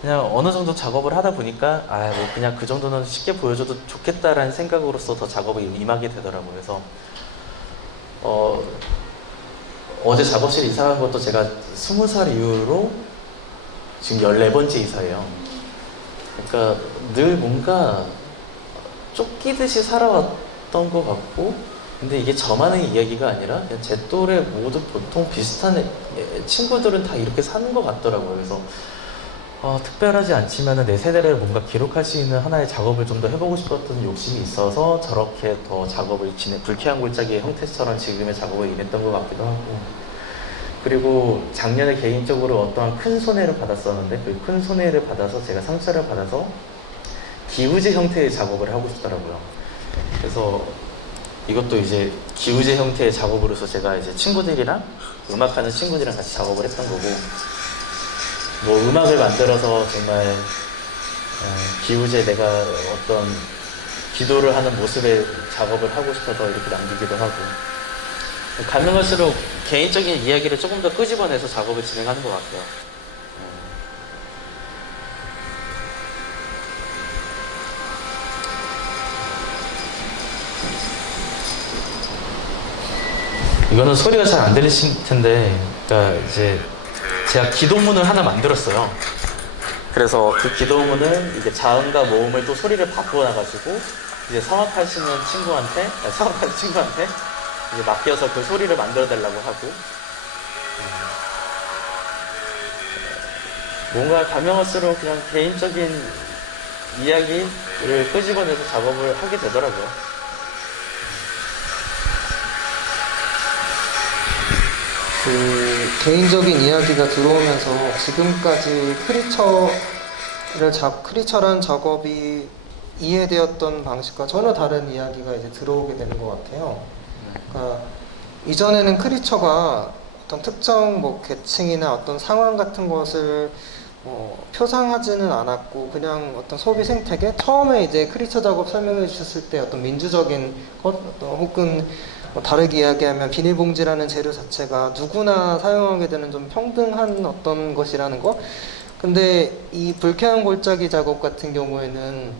그냥 어느 정도 작업을 하다 보니까 뭐 그냥 그 정도는 쉽게 보여줘도 좋겠다라는 생각으로서 더 작업에 임하게 되더라고요. 그래서 어제 작업실 이사 간 것도 제가 20살 이후로 지금 14번째 이사예요. 그러니까 늘 뭔가 쫓기듯이 살아왔던 것 같고, 근데 이게 저만의 이야기가 아니라 그냥 제 또래 모두 보통 비슷한 친구들은 다 이렇게 사는 것 같더라고요. 그래서 특별하지 않지만 내 세대를 뭔가 기록할 수 있는 하나의 작업을 좀 더 해보고 싶었던 욕심이 있어서 저렇게 더 작업을 불쾌한 골짜기의 형태처럼 지금의 작업을 임했던 것 같기도 하고, 그리고 작년에 개인적으로 어떠한 큰 손해를 받았었는데, 그 큰 손해를 받아서 제가 상처를 받아서 기우제 형태의 작업을 하고 싶더라고요. 그래서 이것도 이제 기우제 형태의 작업으로서 제가 이제 친구들이랑 음악하는 친구들이랑 같이 작업을 했던 거고, 뭐 음악을 만들어서 정말 기우제 내가 어떤 기도를 하는 모습의 작업을 하고 싶어서 이렇게 남기기도 하고, 가면 갈수록 개인적인 이야기를 조금 더 끄집어내서 작업을 진행하는 것 같아요. 이거는 소리가 잘 안 들리실 텐데, 그러니까 이제 제가 기도문을 하나 만들었어요. 그래서 그 기도문을 이제 자음과 모음을 또 소리를 바꿔놔가지고 이제 성악하는 친구한테 이제 맡겨서 그 소리를 만들어달라고 하고, 뭔가 가면 갈수록 그냥 개인적인 이야기를 끄집어내서 작업을 하게 되더라고요. 그 개인적인 이야기가 들어오면서 지금까지 크리처란 작업이 이해되었던 방식과 전혀 다른 이야기가 이제 들어오게 되는 것 같아요. 그러니까 이전에는 크리처가 어떤 특정 뭐 계층이나 어떤 상황 같은 것을 표상하지는 않았고 그냥 어떤 소비 생태계 처음에 이제 크리처 작업 설명해 주셨을 때 어떤 민주적인 것 혹은 다르게 이야기하면 비닐봉지라는 재료 자체가 누구나 사용하게 되는 좀 평등한 어떤 것이라는 거. 근데 이 불쾌한 골짜기 작업 같은 경우에는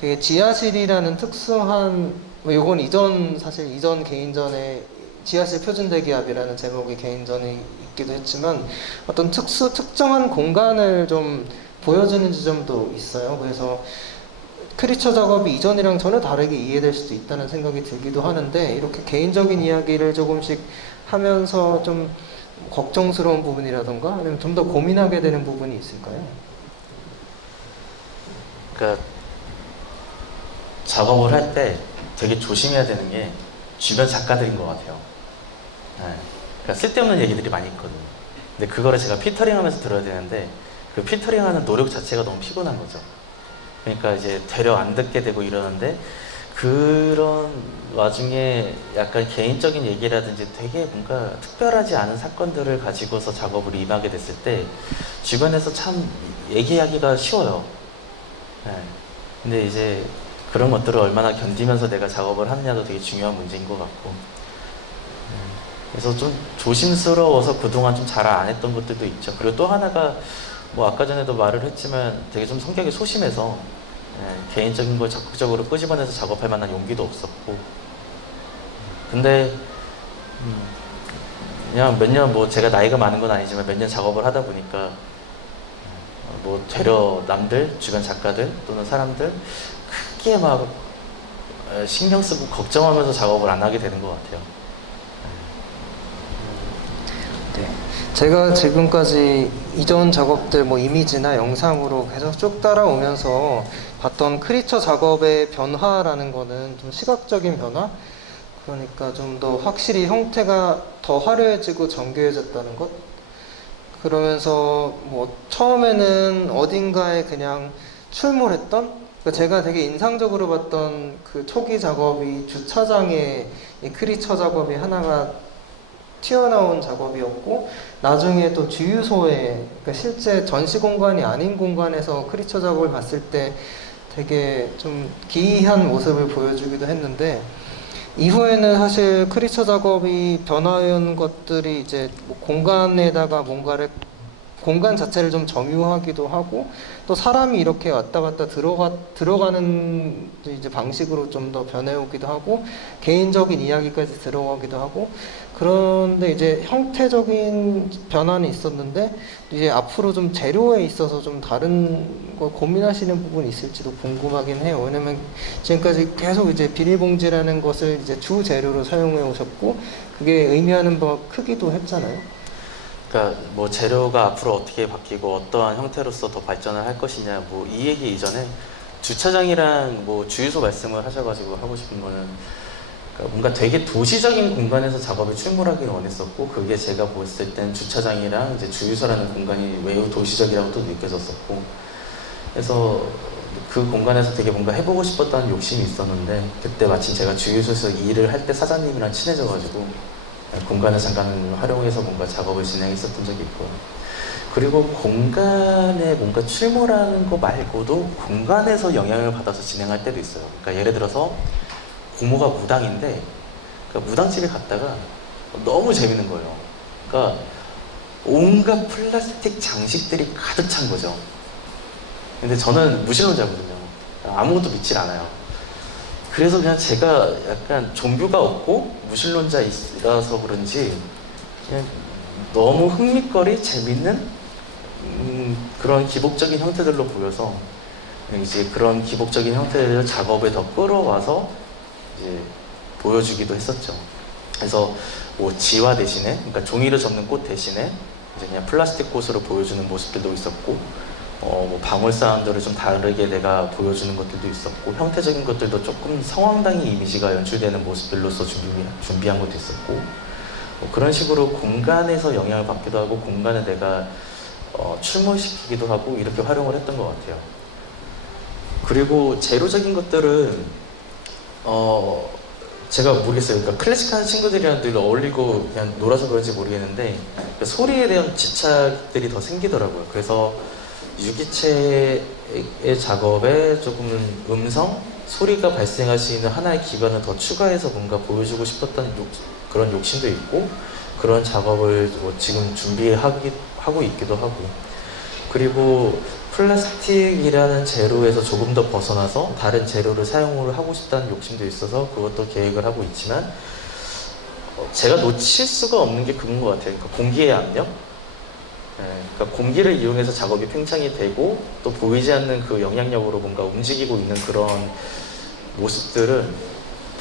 되게 지하실이라는 특수한 요건 사실 이전 개인전에 지하실 표준대기압이라는 제목의 개인전이 있기도 했지만 어떤 특정한 공간을 좀 보여주는 지점도 있어요. 그래서 크리처 작업이 이전이랑 전혀 다르게 이해될 수도 있다는 생각이 들기도 하는데 이렇게 개인적인 이야기를 조금씩 하면서 좀 걱정스러운 부분이라던가 아니면 좀 더 고민하게 되는 부분이 있을까요? 그러니까 작업을 할 때 되게 조심해야 되는 게 주변 작가들인 것 같아요. 네. 그러니까 쓸데없는 얘기들이 많이 있거든요. 근데 그거를 제가 필터링하면서 들어야 되는데 그 필터링하는 노력 자체가 너무 피곤한 거죠. 그러니까 이제 되려 안 듣게 되고 이러는데 그런 와중에 약간 개인적인 얘기라든지 되게 뭔가 특별하지 않은 사건들을 가지고서 작업을 임하게 됐을 때 주변에서 참 얘기하기가 쉬워요. 네. 근데 이제 그런 것들을 얼마나 견디면서 내가 작업을 하느냐도 되게 중요한 문제인 것 같고 그래서 좀 조심스러워서 그동안 좀 잘 안 했던 것들도 있죠. 그리고 또 하나가 뭐 아까 전에도 말을 했지만 되게 좀 성격이 소심해서 개인적인 걸 적극적으로 끄집어내서 작업할 만한 용기도 없었고 근데 그냥 몇 년 뭐 제가 나이가 많은 건 아니지만 몇 년 작업을 하다 보니까 뭐 되려 남들 주변 작가들 또는 사람들 크게 막 신경 쓰고 걱정하면서 작업을 안 하게 되는 것 같아요. 네. 제가 지금까지 이전 작업들 뭐 이미지나 영상으로 계속 쭉 따라오면서 봤던 크리처 작업의 변화라는 거는 좀 시각적인 변화? 그러니까 좀 더 확실히 형태가 더 화려해지고 정교해졌다는 것? 그러면서 뭐 처음에는 어딘가에 그냥 출몰했던? 그러니까 제가 되게 인상적으로 봤던 그 초기 작업이 주차장에 이 크리처 작업이 하나가 튀어나온 작업이었고 나중에 또 주유소에 그러니까 실제 전시 공간이 아닌 공간에서 크리처 작업을 봤을 때 되게 좀 기이한 모습을 보여주기도 했는데 이후에는 사실 크리처 작업이 변화한 것들이 이제 뭐 공간에다가 뭔가를 공간 자체를 좀 점유하기도 하고 또 사람이 이렇게 왔다 갔다 들어가는 이제 방식으로 좀 더 변해오기도 하고 개인적인 이야기까지 들어가기도 하고 그런데 이제 형태적인 변화는 있었는데 이제 앞으로 좀 재료에 있어서 좀 다른 걸 고민하시는 부분이 있을지도 궁금하긴 해요. 왜냐면 지금까지 계속 이제 비닐봉지라는 것을 이제 주 재료로 사용해 오셨고 그게 의미하는 바가 크기도 했잖아요. 그러니까 뭐 재료가 앞으로 어떻게 바뀌고 어떠한 형태로서 더 발전을 할 것이냐 뭐 이 얘기 이전에 주차장이랑 뭐 주유소 말씀을 하셔가지고 하고 싶은 거는 그러니까 뭔가 되게 도시적인 공간에서 작업을 출몰하기를 원했었고 그게 제가 보았을 땐 주차장이랑 이제 주유소라는 공간이 매우 도시적이라고 또 느껴졌었고 그래서 그 공간에서 되게 뭔가 해보고 싶었다는 욕심이 있었는데 그때 마침 제가 주유소에서 일을 할 때 사장님이랑 친해져가지고 공간을 잠깐 활용해서 뭔가 작업을 진행했었던 적이 있고 그리고 공간에 뭔가 출몰하는 거 말고도 공간에서 영향을 받아서 진행할 때도 있어요. 그러니까 예를 들어서 고모가 무당인데 그러니까 무당집에 갔다가 너무 재밌는 거예요. 그러니까 온갖 플라스틱 장식들이 가득 찬 거죠. 근데 저는 무신론자거든요. 아무것도 믿질 않아요. 그래서 그냥 제가 약간 종교가 없고 무신론자이라서 그런지 그냥 너무 흥미거리 재밌는 그런 기복적인 형태들로 보여서 이제 그런 기복적인 형태를 작업에 더 끌어와서 이제 보여주기도 했었죠. 그래서 뭐 지화 대신에 그러니까 종이를 접는 꽃 대신에 이제 그냥 플라스틱 꽃으로 보여주는 모습들도 있었고 뭐 방울 사운드를 좀 다르게 내가 보여주는 것들도 있었고 형태적인 것들도 조금 성황당의 이미지가 연출되는 모습들로서 준비한 것도 있었고 뭐 그런 식으로 공간에서 영향을 받기도 하고 공간에 내가 출몰시키기도 하고 이렇게 활용을 했던 것 같아요. 그리고 재료적인 것들은 제가 모르겠어요. 그러니까 클래식한 친구들이랑 늘 어울리고 그냥 놀아서 그런지 모르겠는데 소리에 대한 집착들이 더 생기더라고요. 그래서 유기체의 작업에 조금은 음성, 소리가 발생할 수 있는 하나의 기반을 더 추가해서 뭔가 보여주고 싶었던 그런 욕심도 있고, 그런 작업을 뭐 지금 준비하고 있기도 하고, 그리고 플라스틱이라는 재료에서 조금 더 벗어나서 다른 재료를 사용을 하고 싶다는 욕심도 있어서 그것도 계획을 하고 있지만, 제가 놓칠 수가 없는 게 그건 것 같아요. 그러니까 공기의 압력? 그러니까 공기를 이용해서 작업이 팽창이 되고 또 보이지 않는 그 영향력으로 뭔가 움직이고 있는 그런 모습들은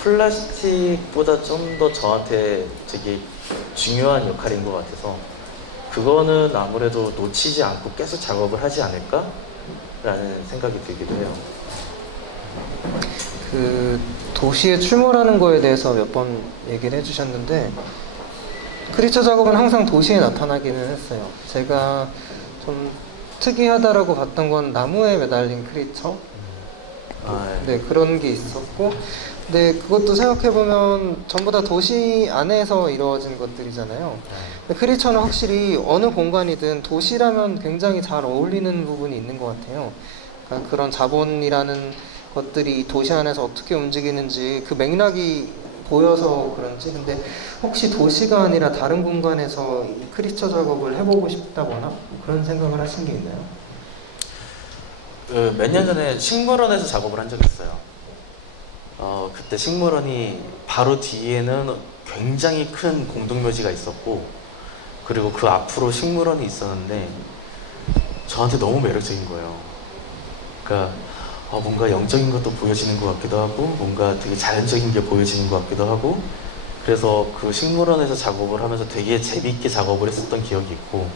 플라스틱보다 좀 더 저한테 되게 중요한 역할인 것 같아서, 그거는 아무래도 놓치지 않고 계속 작업을 하지 않을까라는 생각이 들기도 해요. 그 도시에 출몰하는 거에 대해서 몇 번 얘기를 해주셨는데, 크리처 작업은 항상 도시에 나타나기는 했어요. 제가 좀 특이하다라고 봤던 건 나무에 매달린 크리처. 네, 그런 게 있었고, 근데 그것도 생각해보면 전부 다 도시 안에서 이루어진 것들이잖아요. 근데 크리처는 확실히 어느 공간이든 도시라면 굉장히 잘 어울리는 부분이 있는 것 같아요. 그러니까 그런 자본이라는 것들이 도시 안에서 어떻게 움직이는지 그 맥락이 보여서 그런지. 근데 혹시 도시가 아니라 다른 공간에서 이 크리처 작업을 해보고 싶다거나 그런 생각을 하신 게 있나요? 몇 년 전에 식물원에서 작업을 한 적이 있어요. 그때 식물원이 바로 뒤에는 굉장히 큰 공동묘지가 있었고, 그리고 그 앞으로 식물원이 있었는데 저한테 너무 매력적인 거예요. 그러니까 뭔가 영적인 것도 보여지는 것 같기도 하고, 뭔가 되게 자연적인 게 보여지는 것 같기도 하고, 그래서 그 식물원에서 작업을 하면서 되게 재밌게 작업을 했었던 기억이 있고,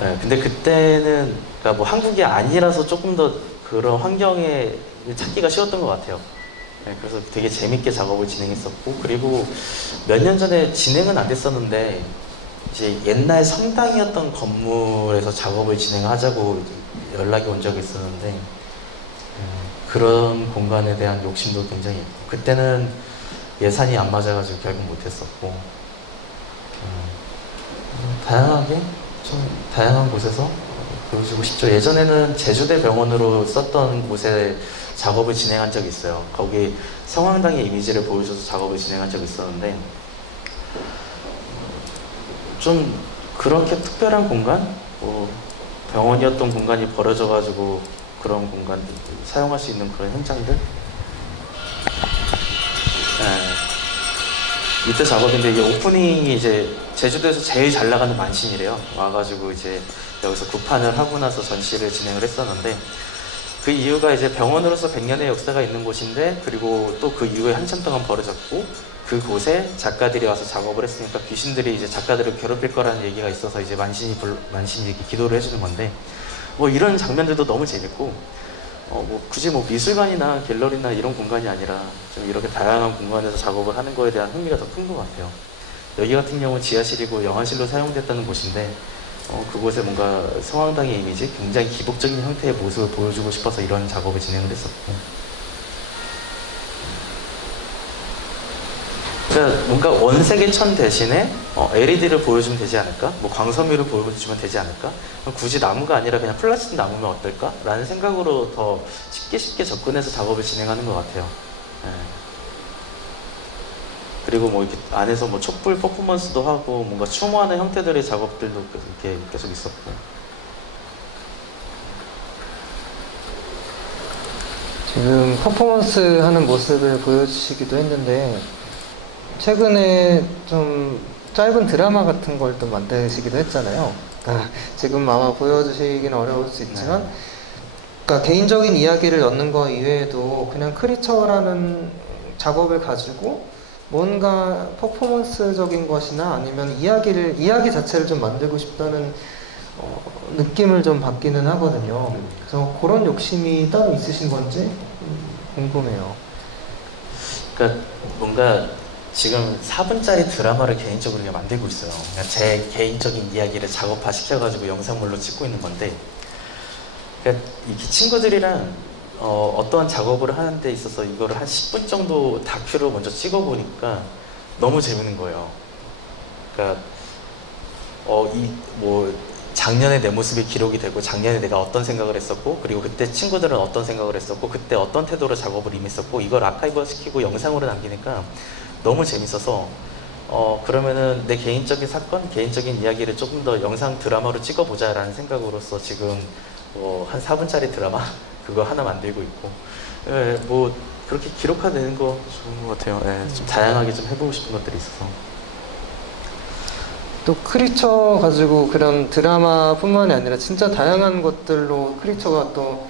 네, 근데 그때는 그러니까 뭐 한국이 아니라서 조금 더 그런 환경에 찾기가 쉬웠던 것 같아요. 네, 그래서 되게 재밌게 작업을 진행했었고, 그리고 몇 년 전에 진행은 안 됐었는데 이제 옛날 성당이었던 건물에서 작업을 진행하자고 연락이 온 적이 있었는데, 그런 공간에 대한 욕심도 굉장히 있고, 그때는 예산이 안 맞아가지고 결국 못했었고, 다양하게 좀 다양한 곳에서 보여주고 싶죠. 예전에는 제주대 병원으로 썼던 곳에 작업을 진행한 적이 있어요. 거기 성황당의 이미지를 보여줘서 작업을 진행한 적이 있었는데, 좀 그렇게 특별한 공간? 뭐 병원이었던 공간이 버려져가지고 그런 공간 사용할 수 있는 그런 현장들? 네. 이때 작업인데, 이게 오프닝이 이제 제주도에서 제일 잘 나가는 만신이래요. 와가지고 이제 여기서 구판을 하고 나서 전시를 진행을 했었는데, 그 이유가 이제 병원으로서 100년의 역사가 있는 곳인데, 그리고 또 그 이후에 한참 동안 벌어졌고, 그곳에 작가들이 와서 작업을 했으니까 귀신들이 이제 작가들을 괴롭힐 거라는 얘기가 있어서 이제 만신이 이렇게 기도를 해주는 건데, 뭐 이런 장면들도 너무 재밌고, 뭐 굳이 뭐 미술관이나 갤러리나 이런 공간이 아니라 좀 이렇게 다양한 공간에서 작업을 하는 거에 대한 흥미가 더 큰 것 같아요. 여기 같은 경우는 지하실이고 영화실로 사용됐다는 곳인데, 그곳에 뭔가 성황당의 이미지, 굉장히 기복적인 형태의 모습을 보여주고 싶어서 이런 작업을 진행을 했었고, 그러니까 뭔가 원색의 천 대신에 LED를 보여주면 되지 않을까? 뭐 광섬유를 보여주면 되지 않을까? 굳이 나무가 아니라 그냥 플라스틱 나무면 어떨까? 라는 생각으로 더 쉽게 접근해서 작업을 진행하는 것 같아요. 네. 그리고 뭐 이렇게 안에서 뭐 촛불 퍼포먼스도 하고, 뭔가 추모하는 형태들의 작업들도 이렇게 계속 있었고. 지금 퍼포먼스 하는 모습을 보여주시기도 했는데, 최근에 좀 짧은 드라마 같은 걸 또 만드시기도 했잖아요. 그러니까 지금 아마 보여주시기는 어려울 수 있지만, 그러니까 개인적인 이야기를 넣는 거 이외에도 그냥 크리처라는 작업을 가지고 뭔가 퍼포먼스적인 것이나 아니면 이야기 자체를 좀 만들고 싶다는 느낌을 좀 받기는 하거든요. 그래서 그런 욕심이 따로 있으신 건지 궁금해요. 그러니까 뭔가 지금 4분짜리 드라마를 개인적으로 그냥 만들고 있어요. 그냥 제 개인적인 이야기를 작업화 시켜가지고 영상물로 찍고 있는 건데, 그러니까 이 친구들이랑 어떠한 작업을 하는 데 있어서 이거를 한 10분 정도 다큐로 먼저 찍어보니까 너무 재밌는 거예요. 그러니까 뭐 작년에 내 모습이 기록이 되고 작년에 내가 어떤 생각을 했었고 그리고 그때 친구들은 어떤 생각을 했었고 그때 어떤 태도로 작업을 임했었고 이걸 아카이브 시키고 영상으로 남기니까 너무 재밌어서 그러면은 내 개인적인 사건, 개인적인 이야기를 조금 더 영상 드라마로 찍어보자라는 생각으로서 지금 한 4분짜리 드라마 그거 하나 만들고 있고 예, 뭐 그렇게 기록화되는 거 좋은 것 같아요. 예, 좀 다양하게 좀 해보고 싶은 것들이 있어서. 또 크리처 가지고 그런 드라마뿐만이 아니라 진짜 다양한 것들로 크리처가 또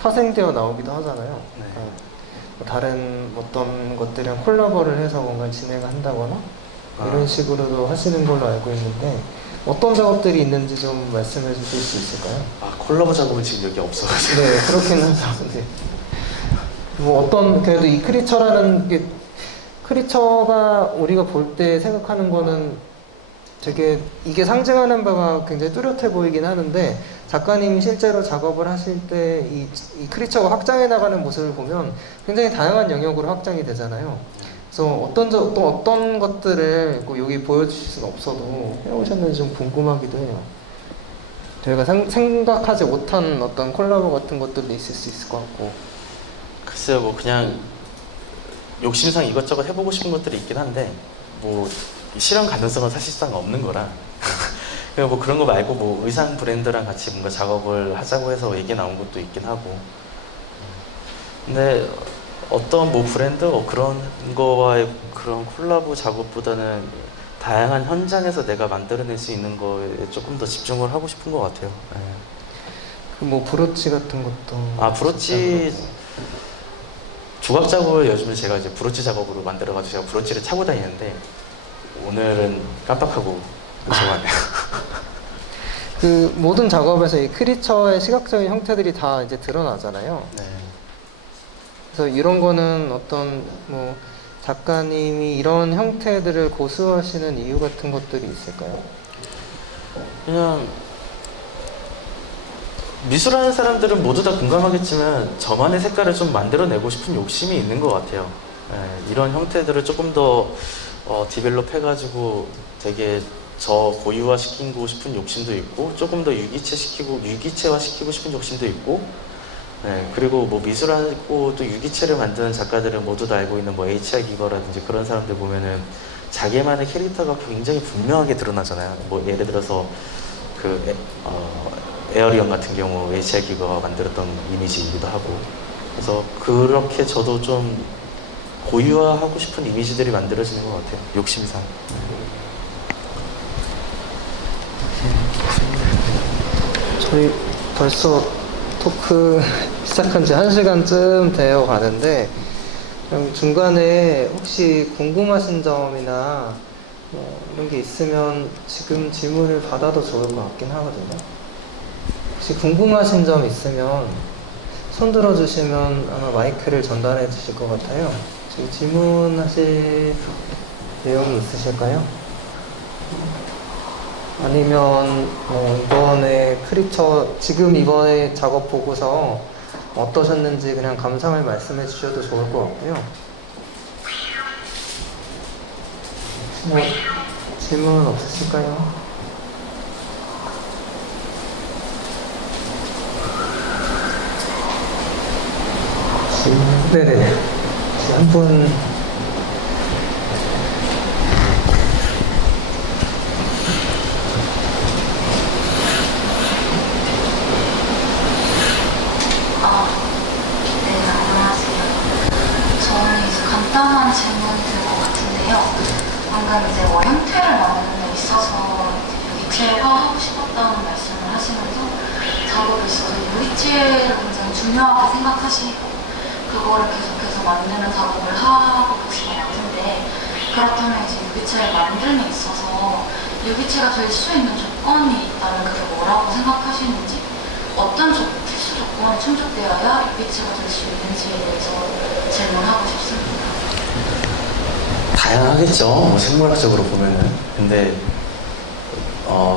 파생되어 나오기도 하잖아요. 네. 뭐 다른 어떤 것들이랑 콜라보를 해서 뭔가 진행한다거나 이런 식으로도 하시는 걸로 알고 있는데 어떤 작업들이 있는지 좀 말씀해 주실 수 있을까요? 아 콜라보 작업은 지금 여기 없어가지고. 네, 그렇긴 하죠. 네. 뭐 어떤 그래도 이 크리처라는 게 크리처가 우리가 볼 때 생각하는 거는 되게 이게 상징하는 바가 굉장히 뚜렷해 보이긴 하는데 작가님이 실제로 작업을 하실 때 이 크리처가 확장해 나가는 모습을 보면 굉장히 다양한 영역으로 확장이 되잖아요. 그래서 또 어떤 것들을 꼭 여기 보여주실 수는 없어도 해오셨는지 좀 궁금하기도 해요. 저희가 생각하지 못한 어떤 콜라보 같은 것들도 있을 수 있을 것 같고. 글쎄요, 뭐 그냥 욕심상 이것저것 해보고 싶은 것들이 있긴 한데 뭐 실현 가능성은 사실상 없는 거라. 그냥 뭐 그런 거 말고 뭐 의상 브랜드랑 같이 뭔가 작업을 하자고 해서 얘기 나온 것도 있긴 하고. 근데 어떤 뭐 브랜드 그런 거와의 그런 콜라보 작업보다는 다양한 현장에서 내가 만들어낼 수 있는 거에 조금 더 집중을 하고 싶은 것 같아요. 네. 그 뭐 브로치 같은 것도. 아 브로치 조각 작업을 요즘에 제가 이제 브로치 작업으로 만들어가지고 제가 브로치를 차고 다니는데 오늘은 깜빡하고 죄송하네요. 그 모든 작업에서 이 크리처의 시각적인 형태들이 다 이제 드러나잖아요. 네. 그래서 이런 거는 어떤 뭐 작가님이 이런 형태들을 고수하시는 이유 같은 것들이 있을까요? 그냥 미술하는 사람들은 모두 다 공감하겠지만 저만의 색깔을 좀 만들어내고 싶은 욕심이 있는 것 같아요. 네, 이런 형태들을 조금 더 디벨롭 해가지고 되게 저 고유화 시키고 싶은 욕심도 있고 조금 더 유기체화 시키고 싶은 욕심도 있고 네, 그리고 뭐 미술하고 또 유기체를 만드는 작가들은 모두 다 알고 있는 뭐 H.R. 기거라든지 그런 사람들 보면은 자기만의 캐릭터가 굉장히 분명하게 드러나잖아요. 뭐 예를 들어서 그 에어리언 같은 경우 H.R. 기거가 만들었던 이미지이기도 하고 그래서 그렇게 저도 좀 고유화하고 싶은 이미지들이 만들어지는 것 같아요. 욕심상. 저희 벌써 토크 시작한 지 1시간쯤 되어 가는데 그럼 중간에 혹시 궁금하신 점이나 이런 게 있으면 지금 질문을 받아도 좋을 것 같긴 하거든요. 혹시 궁금하신 점 있으면 손 들어주시면 아마 마이크를 전달해 주실 것 같아요. 지금 질문하실 내용이 있으실까요? 아니면 이번에 크리처 지금 이번에 작업 보고서 어떠셨는지 그냥 감상을 말씀해 주셔도 좋을 것 같고요. 뭐 질문 없으실까요? 네네. 한 분. 네, 안녕하세요. 저는 이제 간단한 질문이 들 것 같은데요. 방금 이제 뭐 형태를 만드는 데 있어서 이제 유기체화하고 싶었다는 말씀을 하시면서 작업에 있어서 유기체를 굉장히 중요하게 생각하시고 그거를 계속해서 만드는 작업을 하고 계신 것 같은데 그렇다면 이제 유기체를 만들는 데 있어서 유기체가 될 수 있는 조건이 있다면 그게 뭐라고 생각하시는지 어떤 필수 조건이 충족되어야 유기체가 될 수 있는지에 대해서 질문하고 싶습니다. 다양하겠죠. 뭐 생물학적으로 보면은. 근데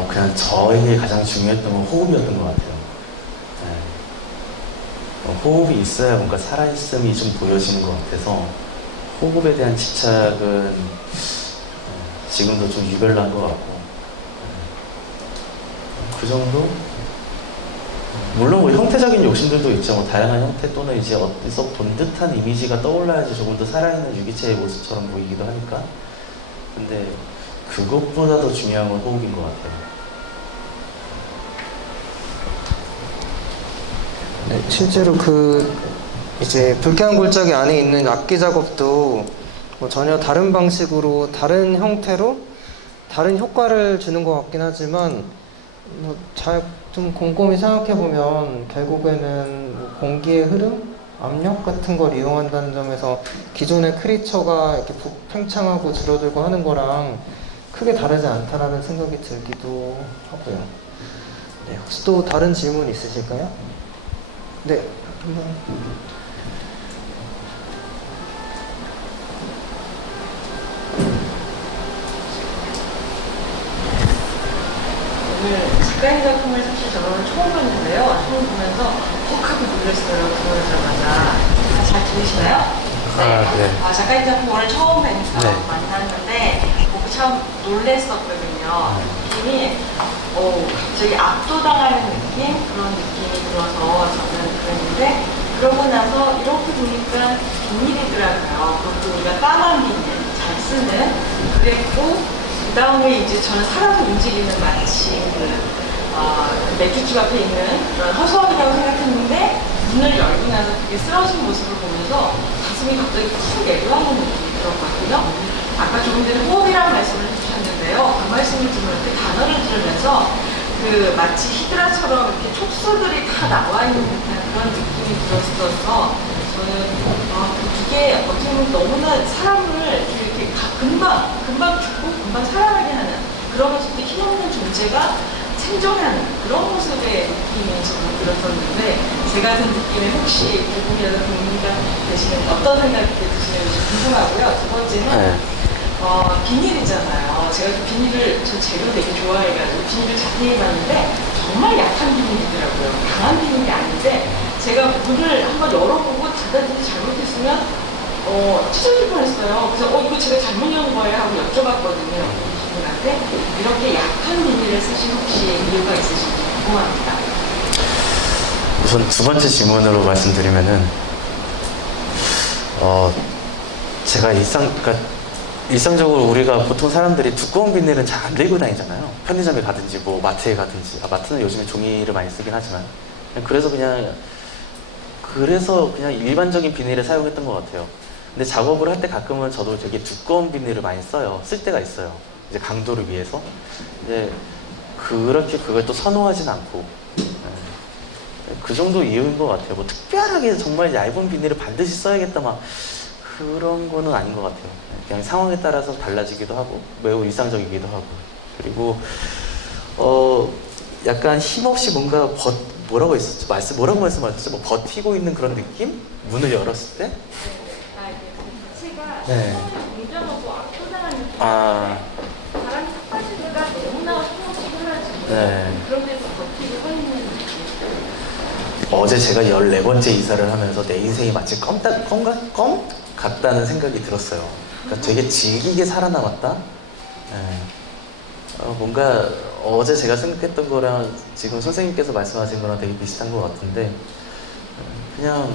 그냥 저에게 가장 중요했던 건 호흡이었던 것 같아요. 네. 호흡이 있어야 뭔가 살아있음이 좀 보여지는 것 같아서 호흡에 대한 집착은 지금도 좀 유별난 것 같고 그 정도? 물론 뭐 형태적인 욕심들도 있죠. 뭐 다양한 형태 또는 이제 어디서 본 듯한 이미지가 떠올라야지 조금 더 살아있는 유기체의 모습처럼 보이기도 하니까. 근데 그것보다 더 중요한 건 호흡인 것 같아요. 네, 실제로 그 이제 불쾌한 골짜기 안에 있는 악기 작업도 뭐 전혀 다른 방식으로 다른 형태로 다른 효과를 주는 것 같긴 하지만 뭐 잘 좀 곰곰이 생각해 보면 결국에는 뭐 공기의 흐름, 압력 같은 걸 이용한다는 점에서 기존의 크리처가 이렇게 팽창하고 줄어들고 하는 거랑 크게 다르지 않다라는 생각이 들기도 하고요. 네, 혹시 또 다른 질문 있으실까요? 네, 한번. 오늘 작가의 작품을 사실 저는 처음 봤는데요. 처음 보면서 하고 놀랐어요. 들어오자마자. 잘 들리시나요? 네. 작가의 작품 오늘 처음 뵈니까 네. 만났는데 보고 참 놀랬었거든요. 느낌이 갑자기 압도당하는 느낌? 그런 느낌이 들어서 저는 그랬는데 그러고 나서 이렇게 보니까 비닐이더라고요. 그것도 우리가 까만 비닐 잘 쓰는 그랬고 그 다음에 이제 저는 사람을 움직이는 마치 맥주집 앞에 있는 그런 허수아비라고 생각했는데 문을 열고 나서 되게 쓰러진 모습을 보면서 가슴이 갑자기 푹 내려가는 느낌이 들었거든요. 아까 조금 전에 호흡이라는 말씀을 해주셨는데요. 그 말씀을 들으면서 단어를 들으면서 그 마치 히드라처럼 이렇게 촉수들이 다 나와 있는 듯한 그런 느낌이 들었어서 저는 그게 어떻게 보면 너무나 사람을 이렇게 금방 죽고 금방 살아나게 하는 그러면서도 힘없는 존재가 생존하는 그런 모습의 느낌이 저는 들었었는데 제 같은 느낌에 혹시 조금이라도 공유가 되시는 어떤 생각이 드시는지 궁금하고요. 두 번째는 비닐이잖아요. 제가 저 재료 되게 좋아해가지고 비닐을 자세히 해봤는데 정말 약한 비닐이더라고요. 강한 비닐이 아닌데 제가 문을 한번 열어보고 닫아주지 잘못했으면 찢어질 뻔했어요. 그래서 이거 제가 잘못 연 거예요 하고 여쭤봤거든요. 분한테 이렇게 약한 비닐을 쓰신 혹시 이유가 있으신지 궁금합니다. 우선 두 번째 질문으로 말씀드리면은 제가 일상적으로 우리가 보통 사람들이 두꺼운 비닐은 잘 안 들고 다니잖아요. 편의점에 가든지 뭐 마트에 가든지 마트는 요즘에 종이를 많이 쓰긴 하지만 그래서 그냥 일반적인 비닐을 사용했던 것 같아요. 근데 작업을 할 때 가끔은 저도 되게 두꺼운 비닐을 많이 써요. 쓸 때가 있어요. 이제 강도를 위해서. 근데 그렇게 그걸 또 선호하진 않고 그 정도 이유인 것 같아요. 뭐 특별하게 정말 얇은 비닐을 반드시 써야겠다 막 그런 거는 아닌 것 같아요. 그냥 상황에 따라서 달라지기도 하고 매우 일상적이기도 하고 그리고 약간 힘없이 뭔가 뭐라고 말씀하셨죠? 뭐 버티고 있는 그런 느낌? 문을 열었을 때? 네. 공정하고 압도당하는 느낌. 아, 다른 탁발지가 너무나 힘없이 흘러지고 네. 그런데도 버티고 서 있는 느낌. 어제 제가 14번째 이사를 하면서 내 인생이 마치 껌 같다는 생각이 들었어요. 그러니까 되게 질기게 살아남았다? 네. 뭔가 어제 제가 생각했던 거랑 지금 선생님께서 말씀하신 거랑 되게 비슷한 것 같은데 그냥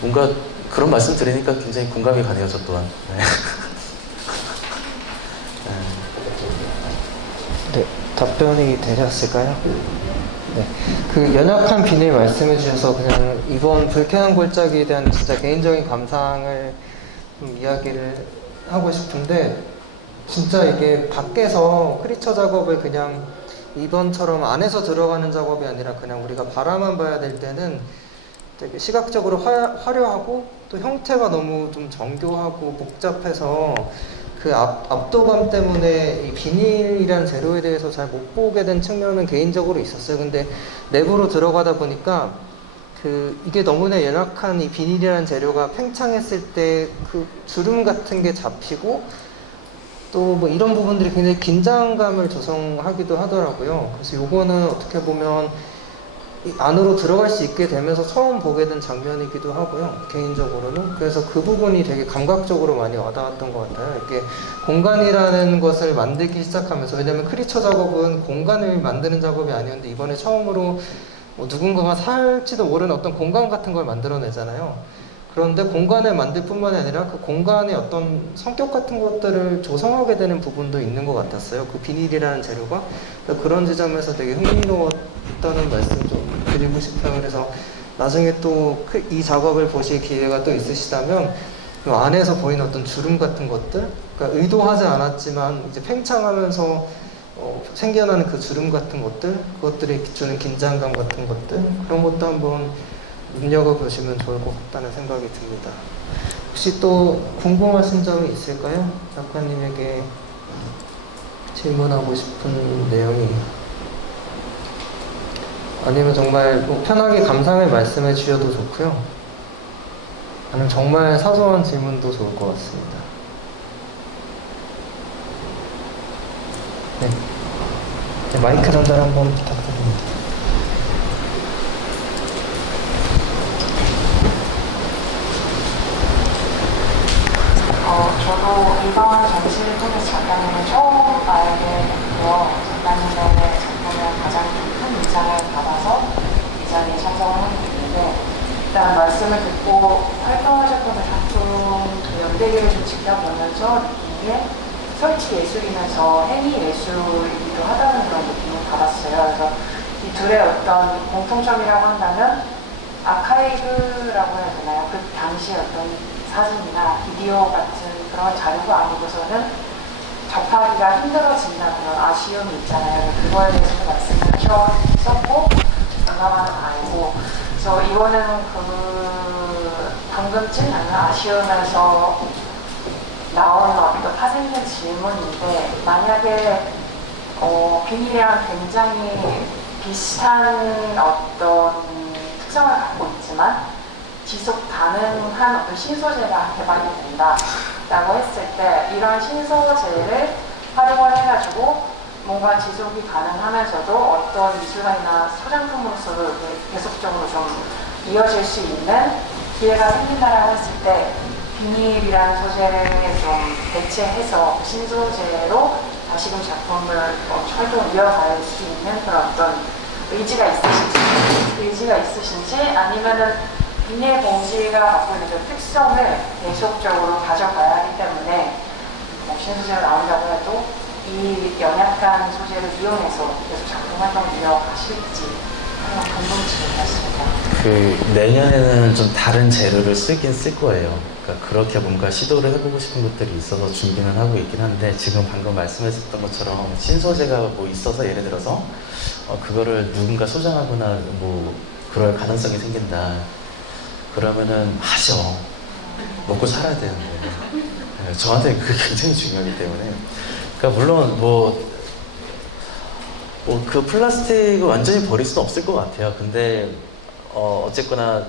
뭔가 그런 말씀 들으니까 굉장히 공감이 가네요, 저 또한. 네. 네, 답변이 되셨을까요? 네, 그 연약한 비닐 말씀해 주셔서 그냥 이번 불쾌한 골짜기에 대한 진짜 개인적인 감상을 좀 이야기를 하고 싶은데 진짜 이게 밖에서 크리처 작업을 그냥 이번처럼 안에서 들어가는 작업이 아니라 그냥 우리가 바라만 봐야 될 때는 되게 시각적으로 화려하고 또 형태가 너무 좀 정교하고 복잡해서 그 압도감 때문에 이 비닐이란 재료에 대해서 잘 못 보게 된 측면은 개인적으로 있었어요. 근데 내부로 들어가다 보니까 이게 너무나 연약한 이 비닐이라는 재료가 팽창했을 때 그 주름 같은 게 잡히고 또 뭐 이런 부분들이 굉장히 긴장감을 조성하기도 하더라고요. 그래서 요거는 어떻게 보면 이 안으로 들어갈 수 있게 되면서 처음 보게 된 장면이기도 하고요. 개인적으로는. 그래서 그 부분이 되게 감각적으로 많이 와닿았던 것 같아요. 이렇게 공간이라는 것을 만들기 시작하면서, 왜냐면 크리처 작업은 공간을 만드는 작업이 아니었는데 이번에 처음으로 뭐 누군가가 살지도 모르는 어떤 공간 같은 걸 만들어내잖아요. 그런데 공간을 만들 뿐만이 아니라 그 공간의 어떤 성격 같은 것들을 조성하게 되는 부분도 있는 것 같았어요. 그 비닐이라는 재료가. 그런 지점에서 되게 흥미로웠다는 말씀 좀 드리고 싶어요. 그래서 나중에 또 이 작업을 보실 기회가 또 있으시다면 그 안에서 보이는 어떤 주름 같은 것들, 그러니까 의도하지 않았지만 이제 팽창하면서 생겨나는 그 주름 같은 것들, 그것들이 주는 긴장감 같은 것들, 그런 것도 한번 눈여겨보시면 좋을 것 같다는 생각이 듭니다. 혹시 또 궁금하신 점이 있을까요? 작가님에게 질문하고 싶은 내용이, 아니면 정말 뭐 편하게 감상을 말씀해 주셔도 좋고요. 아니면 정말 사소한 질문도 좋을 것 같습니다. 네. 네, 마이크 전달 한번 부탁드립니다. 저도 이번 전시를 통해서 작가님을 처음 알게 됐고요. 작가님의 작품에 가장 큰 인상을 받아서 이 자리에 참석을 하게 됐는데, 일단 말씀을 듣고 활동하셨던 작품 연대기를 좀 지켜보면서 느낀 게 설치 예술이면서 행위 예술이기도 하다는 그런 느낌을 받았어요. 그래서 이 둘의 어떤 공통점이라고 한다면 아카이브라고 해야 되나요? 그 당시의 어떤 사진이나 비디오 같은 그런 자료가 아니고서는 접하기가 힘들어진다는 그런 아쉬움이 있잖아요. 그거에 대해서도 말씀을 하셨었고 공감하는 바이고, 그래서 이거는 방금 쯤 아쉬우면서 나오는 어떤 파생된 질문인데, 만약에 비닐이랑 굉장히 비슷한 어떤 특성을 갖고 있지만 지속 가능한 어떤 신소재가 개발이 된다라고 했을 때, 이런 신소재를 활용을 해가지고 뭔가 지속이 가능하면서도 어떤 미술관이나 소장품으로서도 계속적으로 좀 이어질 수 있는 기회가 생긴다라고 했을 때, 비닐이라는 소재를 좀 대체해서 신소재로 다시금 작품을 활동을 이어갈 수 있는 그런 어떤 의지가 있으신지 아니면은 비닐 봉지가 갖고 있는 그 특성을 계속적으로 가져가야 하기 때문에 신소재가 나온다고 해도 이 연약한 소재를 이용해서 계속 작품 활동을 이어가실지 하는 궁금증이었습니다. 그 내년에는 좀 다른 재료를 쓰긴 쓸 거예요. 그러니까 그렇게 뭔가 시도를 해보고 싶은 것들이 있어서 준비는 하고 있긴 한데, 지금 방금 말씀하셨던 것처럼 신소재가 뭐 있어서 예를 들어서 그거를 누군가 소장하거나 뭐 그럴 가능성이 생긴다. 그러면은 하죠. 먹고 살아야 되는데. 네, 저한테 그게 굉장히 중요하기 때문에. 그러니까 물론 뭐 그 플라스틱을 완전히 버릴 수는 없을 것 같아요. 근데 어쨌거나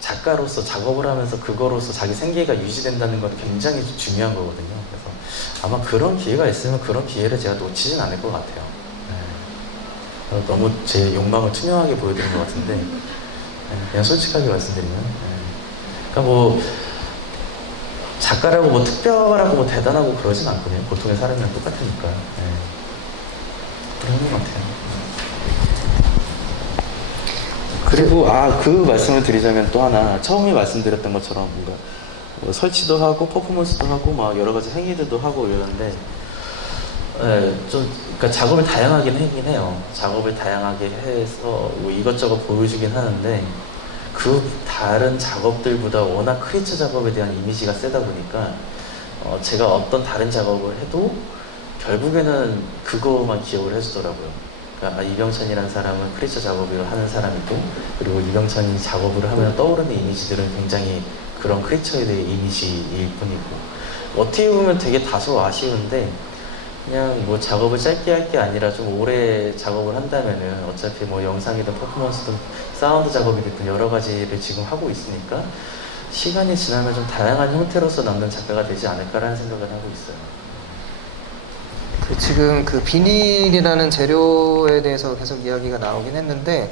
작가로서 작업을 하면서 그거로서 자기 생계가 유지된다는 건 굉장히 중요한 거거든요. 그래서 아마 그런 기회가 있으면 그런 기회를 제가 놓치진 않을 것 같아요. 네. 너무 제 욕망을 투명하게 보여드린 것 같은데, 네. 그냥 솔직하게 말씀드리면, 네. 그러니까 뭐 작가라고 뭐 특별하고 뭐 대단하고 그러진 않거든요. 보통의 사람이랑 똑같으니까. 네. 그런 것 같아요. 그리고 그 말씀을 드리자면 또 하나, 처음에 말씀드렸던 것처럼 뭔가 뭐 설치도 하고 퍼포먼스도 하고 막 여러 가지 행위들도 하고 이러는데, 그러니까 작업을 다양하긴 하긴 해요. 작업을 다양하게 해서 뭐 이것저것 보여주긴 하는데, 그 다른 작업들보다 워낙 크리처 작업에 대한 이미지가 세다 보니까 제가 어떤 다른 작업을 해도 결국에는 그거만 기억을 해주더라고요. 그러니까 이병찬이라는 사람은 크리처 작업을 하는 사람이고, 그리고 이병찬이 작업을 하면 떠오르는 이미지들은 굉장히 그런 크리처에 대한 이미지일 뿐이고, 어떻게 보면 되게 다소 아쉬운데, 그냥 뭐 작업을 짧게 할 게 아니라 좀 오래 작업을 한다면은 어차피 뭐 영상이든 퍼포먼스든 사운드 작업이 됐든 여러 가지를 지금 하고 있으니까 시간이 지나면 좀 다양한 형태로서 남는 작가가 되지 않을까라는 생각을 하고 있어요. 지금 그 비닐이라는 재료에 대해서 계속 이야기가 나오긴 했는데,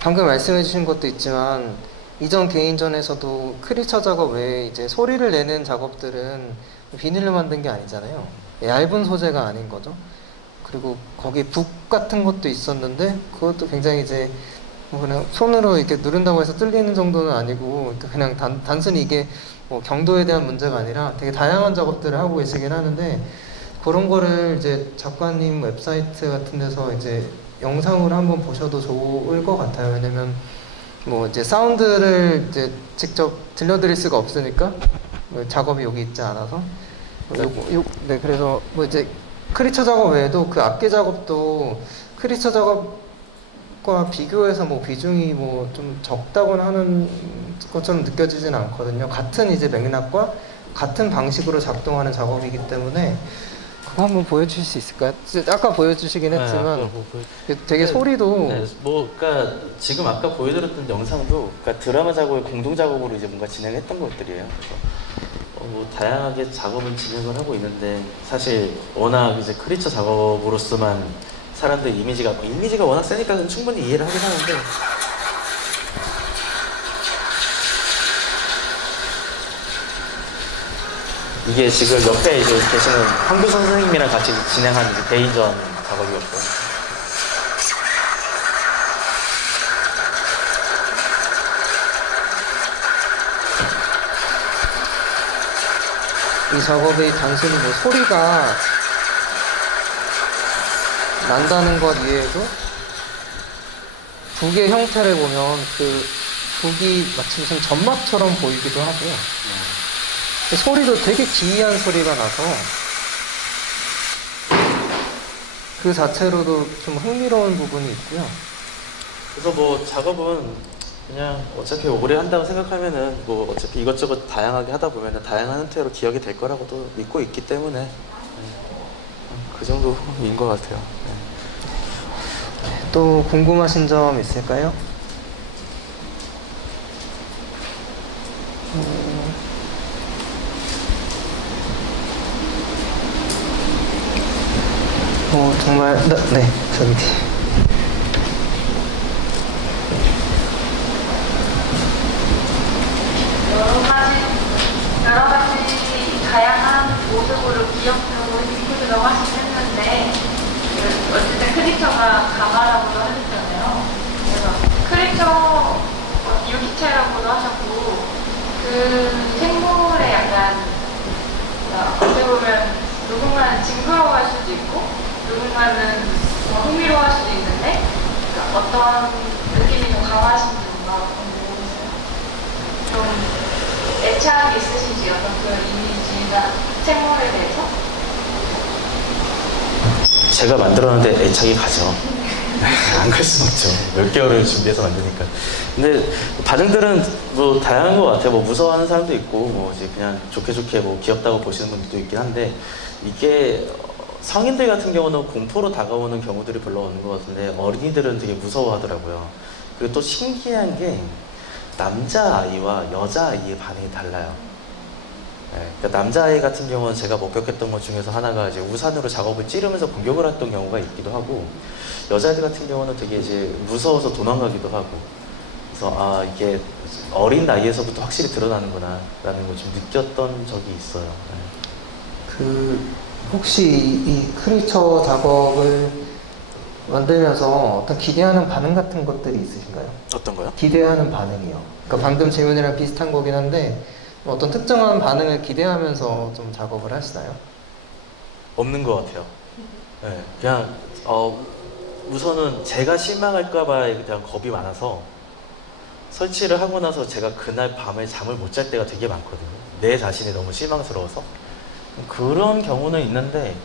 방금 말씀해 주신 것도 있지만 이전 개인전에서도 크리처 작업 외에 이제 소리를 내는 작업들은 비닐로 만든 게 아니잖아요. 얇은 소재가 아닌 거죠. 그리고 거기 북 같은 것도 있었는데 그것도 굉장히 이제 뭐 그냥 손으로 이렇게 누른다고 해서 뚫리는 정도는 아니고 그냥 단순히 이게 뭐 경도에 대한 문제가 아니라 되게 다양한 작업들을 하고 계시긴 하는데 그런 거를 이제 작가님 웹사이트 같은 데서 이제 영상으로 한번 보셔도 좋을 것 같아요. 왜냐면 뭐 이제 사운드를 이제 직접 들려드릴 수가 없으니까 뭐 작업이 여기 있지 않아서 네, 그래서 뭐 이제 크리처 작업 외에도 그 악기 작업도 크리처 작업과 비교해서 뭐 비중이 뭐 좀 적다고는 하는 것처럼 느껴지진 않거든요. 같은 이제 맥락과 같은 방식으로 작동하는 작업이기 때문에 그거 한번 보여주실 수 있을까요? 아까 보여주시긴 했지만 되게 소리도 그러니까 지금 아까 보여드렸던 영상도 그러니까 드라마 작업을 공동 작업으로 이제 뭔가 진행했던 것들이에요. 그래서 뭐 다양하게 작업을 진행을 하고 있는데 사실 워낙 이제 크리처 작업으로서만 사람들 이미지가 워낙 세니까 충분히 이해를 하긴 하는데. 이게 지금 옆에 이제 계시는 황교 선생님이랑 같이 진행한 이제 개인전 작업이었고. 이 작업이 단순히 뭐 소리가 난다는 것 이외에도 북의 형태를 보면 그 북이 마치 무슨 점막처럼 보이기도 하고요. 소리도 되게 기이한 소리가 나서 그 자체로도 좀 흥미로운 부분이 있고요. 그래서 뭐 작업은 그냥 어차피 오래 한다고 생각하면은 뭐 어차피 이것저것 다양하게 하다 보면은 다양한 형태로 기억이 될 거라고도 믿고 있기 때문에 그 정도인 것 같아요. 또 궁금하신 점 있을까요? 정말 네 저기 여러 가지 다양한 모습으로 기억하고 싶으시다고 하셨는데 어쨌든 크리처가 가마라고도 하셨잖아요. 그래서 크리처 유기체라고도 하셨고 그 생물의 약간 어떻게 보면 누군가는 징그러워할 수도 있고 누군가는 흥미로워할 수도 있는데 어떤 느낌이 좀 강하신 분과 궁금해요. 좀 애착이 있으신지 어떤 그런 이미지나 생물에 대해서? 제가 만들었는데 애착이 가죠. 안 갈 수는 없죠. 몇 개월을 준비해서 만드니까. 근데 반응들은 뭐 다양한 것 같아요. 뭐 무서워하는 사람도 있고, 뭐 이제 그냥 좋게 뭐 귀엽다고 보시는 분들도 있긴 한데, 이게 성인들 같은 경우는 공포로 다가오는 경우들이 별로 없는 것 같은데, 어린이들은 되게 무서워하더라고요. 그리고 또 신기한 게 남자아이와 여자아이의 반응이 달라요. 네, 그러니까 남자아이 같은 경우는 제가 목격했던 것 중에서 하나가 이제 우산으로 작업을 찌르면서 공격을 했던 경우가 있기도 하고, 여자애들 같은 경우는 되게 이제 무서워서 도망가기도 하고, 그래서 이게 어린 나이에서부터 확실히 드러나는구나 라는 걸 좀 느꼈던 적이 있어요. 네. 혹시 이 크리처 작업을 만들면서 어떤 기대하는 반응 같은 것들이 있으신가요? 어떤 거요? 기대하는 반응이요. 그러니까 방금 질문이랑 비슷한 거긴 한데 어떤 특정한 반응을 기대하면서 좀 작업을 하시나요? 없는 것 같아요. 네, 그냥 우선은 제가 실망할까봐에 대한 겁이 많아서 설치를 하고 나서 제가 그날 밤에 잠을 못 잘 때가 되게 많거든요. 내 자신이 너무 실망스러워서. 그런 경우는 있는데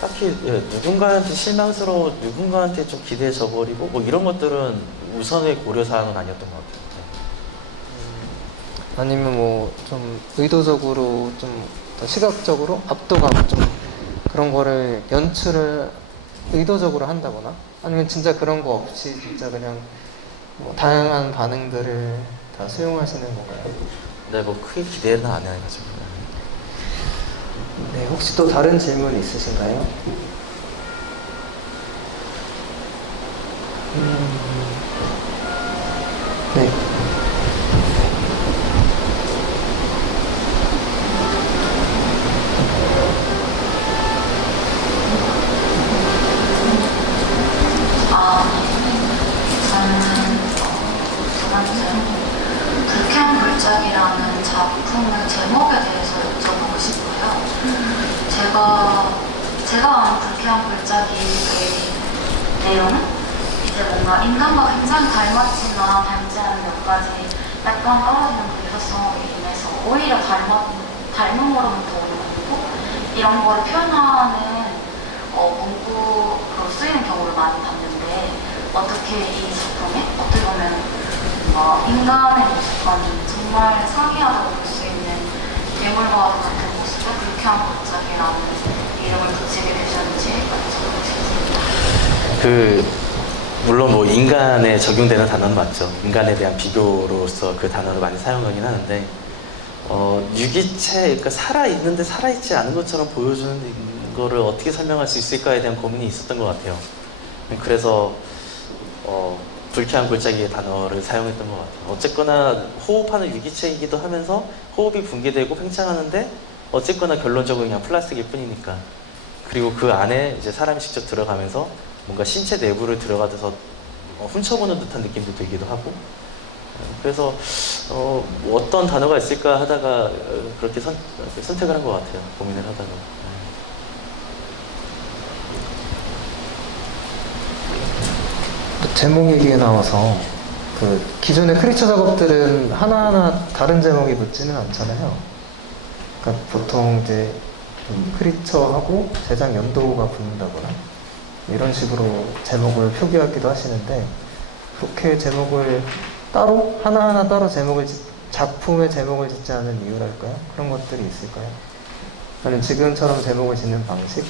딱히 누군가한테 실망스러워, 누군가한테 좀 기대져버리고 뭐 이런 것들은 우선의 고려사항은 아니었던 것 같아요. 아니면 뭐 좀 의도적으로 좀 시각적으로 압도감 좀 그런 거를 연출을 의도적으로 한다거나 아니면 진짜 그런 거 없이 진짜 그냥 뭐 다양한 반응들을 다 수용하시는 건가요? 네, 뭐 크게 기대는 안 해가지고. 네, 혹시 또 다른 질문 있으신가요? 제가 아는 불쾌한 골짜기의 내용은 이제 뭔가 인간과 굉장히 닮았지만 닮지 않은 몇 가지 약간 떨어지는 그 유사성으로 인해서 오히려 닮은 거로는 더 어렵고 이런 거를 표현하는 문구로 쓰이는 경우를 많이 봤는데 어떻게 이 작품에 어떻게 보면 인간의 모습과는 정말 상이하다고 볼 수 있는 괴물과 같은 모습에 불쾌한 골짜기라는 이름을 붙이게 되셨는지 여쭤보겠습니다. 물론 뭐 인간에 적용되는 단어는 맞죠. 인간에 대한 비교로서 그 단어를 많이 사용하긴 하는데 유기체, 그러니까 살아있는데 살아있지 않은 것처럼 보여주는 거를 어떻게 설명할 수 있을까에 대한 고민이 있었던 것 같아요. 그래서 불쾌한 골짜기의 단어를 사용했던 것 같아요. 어쨌거나 호흡하는 유기체이기도 하면서 호흡이 붕괴되고 팽창하는데 어쨌거나 결론적으로 그냥 플라스틱일 뿐이니까. 그리고 그 안에 이제 사람이 직접 들어가면서 뭔가 신체 내부를 들어가서 훔쳐보는 듯한 느낌도 들기도 하고. 그래서 어떤 단어가 있을까 하다가 그렇게 선택을 한 것 같아요. 고민을 하다가. 제목 얘기가 나와서 기존의 크리처 작업들은 하나하나 다른 제목이 붙지는 않잖아요. 그러니까 보통 이제 크리처하고 제작 연도가 붙는다거나 이런 식으로 제목을 표기하기도 하시는데 그렇게 제목을 따로 하나하나 따로 작품의 제목을 짓지 않은 이유랄까요? 그런 것들이 있을까요? 아니면 지금처럼 제목을 짓는 방식?